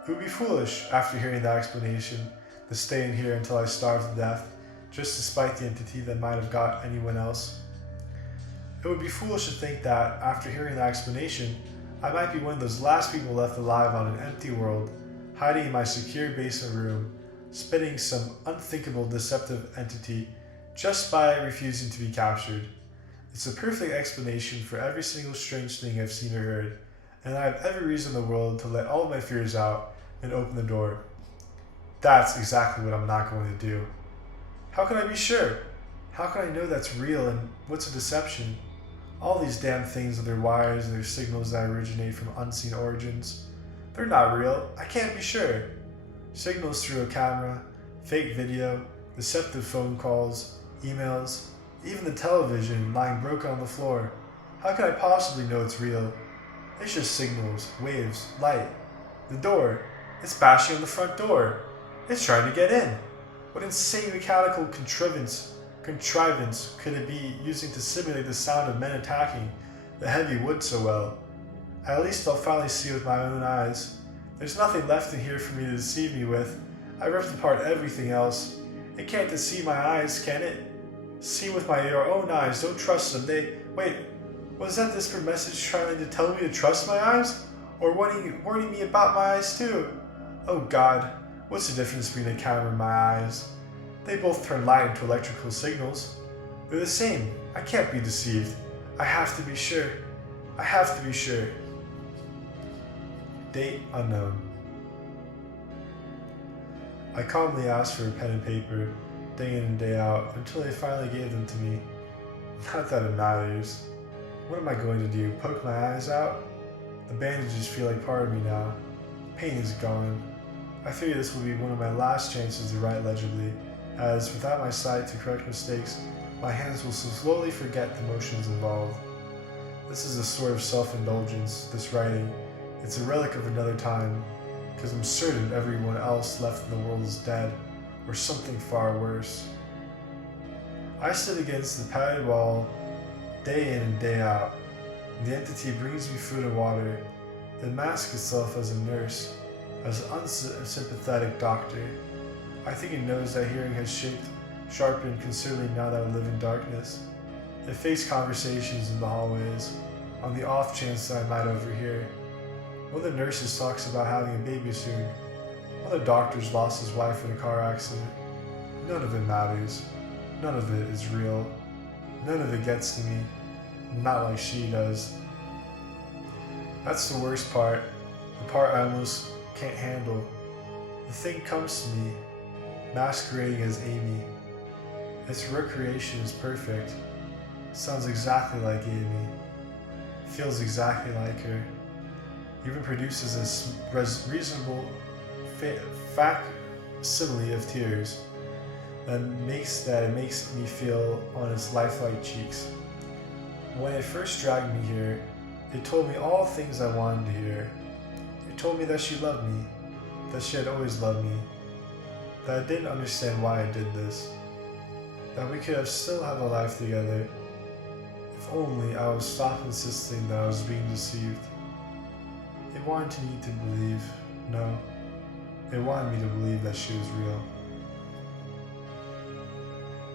It would be foolish, after hearing that explanation, to stay in here until I starve to death, just to spite the entity that might have got anyone else. It would be foolish to think that, after hearing that explanation, I might be one of those last people left alive on an empty world, hiding in my secure basement room, spitting some unthinkable deceptive entity just by refusing to be captured. It's a perfect explanation for every single strange thing I've seen or heard, and I have every reason in the world to let all of my fears out and open the door. That's exactly what I'm not going to do. How can I be sure? How can I know that's real and what's a deception? All these damn things with their wires and their signals that originate from unseen origins, they're not real. I can't be sure. Signals through a camera, fake video, deceptive phone calls, emails, even the television lying broken on the floor. How can I possibly know it's real? It's just signals, waves, light. The door. It's bashing on the front door. It's trying to get in. What insane mechanical contrivance could it be using to simulate the sound of men attacking the heavy wood so well? At least I'll finally see with my own eyes. There's nothing left in here for me to deceive me with. I ripped apart everything else. It can't deceive my eyes, can it? See with your own eyes, don't trust them. Wait, was that this message trying to tell me to trust my eyes? Or warning me about my eyes too? Oh God, what's the difference between a camera and my eyes? They both turn light into electrical signals. They're the same. I can't be deceived. I have to be sure. I have to be sure. Date unknown. I calmly asked for a pen and paper, day in and day out, until they finally gave them to me. Not that it matters. What am I going to do? Poke my eyes out? The bandages feel like part of me now. Pain is gone. I figure this will be one of my last chances to write legibly, as without my sight to correct mistakes, my hands will so slowly forget the motions involved. This is a sort of self-indulgence, this writing. It's a relic of another time, because I'm certain everyone else left in the world is dead, or something far worse. I sit against the padded wall, day in and day out. The entity brings me food and water, then masks itself as a nurse, as an unsympathetic doctor. I think it knows that hearing has sharpened considerably now that I live in darkness. It fakes conversations in the hallways, on the off chance that I might overhear. One of the nurses talks about having a baby soon. One of the doctors lost his wife in a car accident. None of it matters. None of it is real. None of it gets to me. Not like she does. That's the worst part. The part I almost can't handle. The thing comes to me, masquerading as Amy. Its recreation is perfect. Sounds exactly like Amy. Feels exactly like her. Even produces a reasonable facsimile of tears that it makes me feel on its lifelike cheeks. When it first dragged me here, it told me all things I wanted to hear. It told me that she loved me, that she had always loved me, that I didn't understand why I did this, that we could still have a life together, if only I would stop insisting that I was being deceived. It wanted me to believe, no, it wanted me to believe that she was real.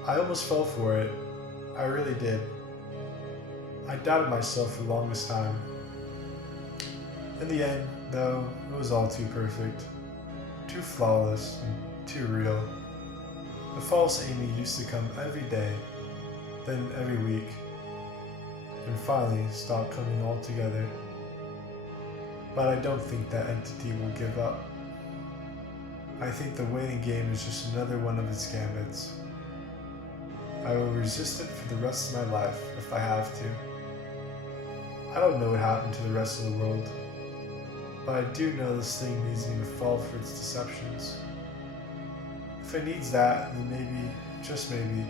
I almost fell for it, I really did. I doubted myself for the longest time. In the end, though, it was all too perfect, too flawless, and too real. The false Amy used to come every day, then every week, and finally stopped coming altogether. But I don't think that entity will give up. I think the waiting game is just another one of its gambits. I will resist it for the rest of my life if I have to. I don't know what happened to the rest of the world, but I do know this thing needs me to fall for its deceptions. If it needs that, then maybe, just maybe,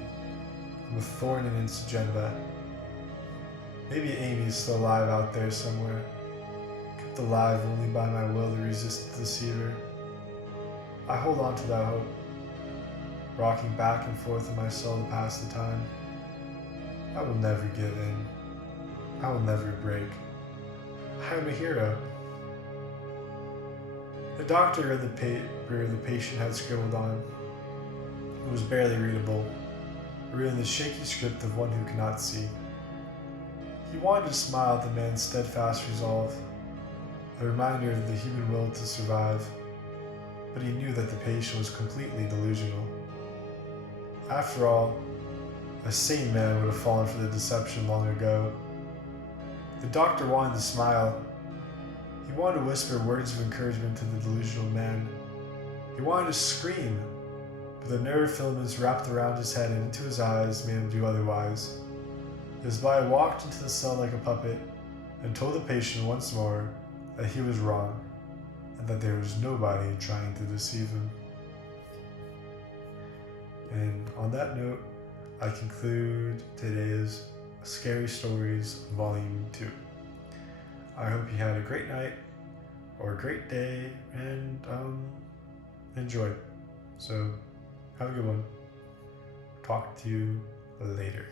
I'm a thorn in its agenda. Maybe Amy is still alive out there somewhere, kept alive only by my will to resist the deceiver. I hold on to that hope, rocking back and forth in my cell to pass the time. I will never give in. I will never break. I am a hero. The doctor read the paper the patient had scribbled on. It was barely readable, reading the shaky script of one who cannot see. He wanted to smile at the man's steadfast resolve, a reminder of the human will to survive, but he knew that the patient was completely delusional. After all, a sane man would have fallen for the deception long ago. The doctor wanted to smile. He wanted to whisper words of encouragement to the delusional man, He wanted to scream, but the nerve filaments wrapped around his head and into his eyes made him do otherwise. His body walked into the cell like a puppet and told the patient once more that he was wrong and that there was nobody trying to deceive him. And on that note, I conclude today's Scary Stories Volume 2. I hope you had a great night or a great day and enjoy. So have a good one. Talk to you later.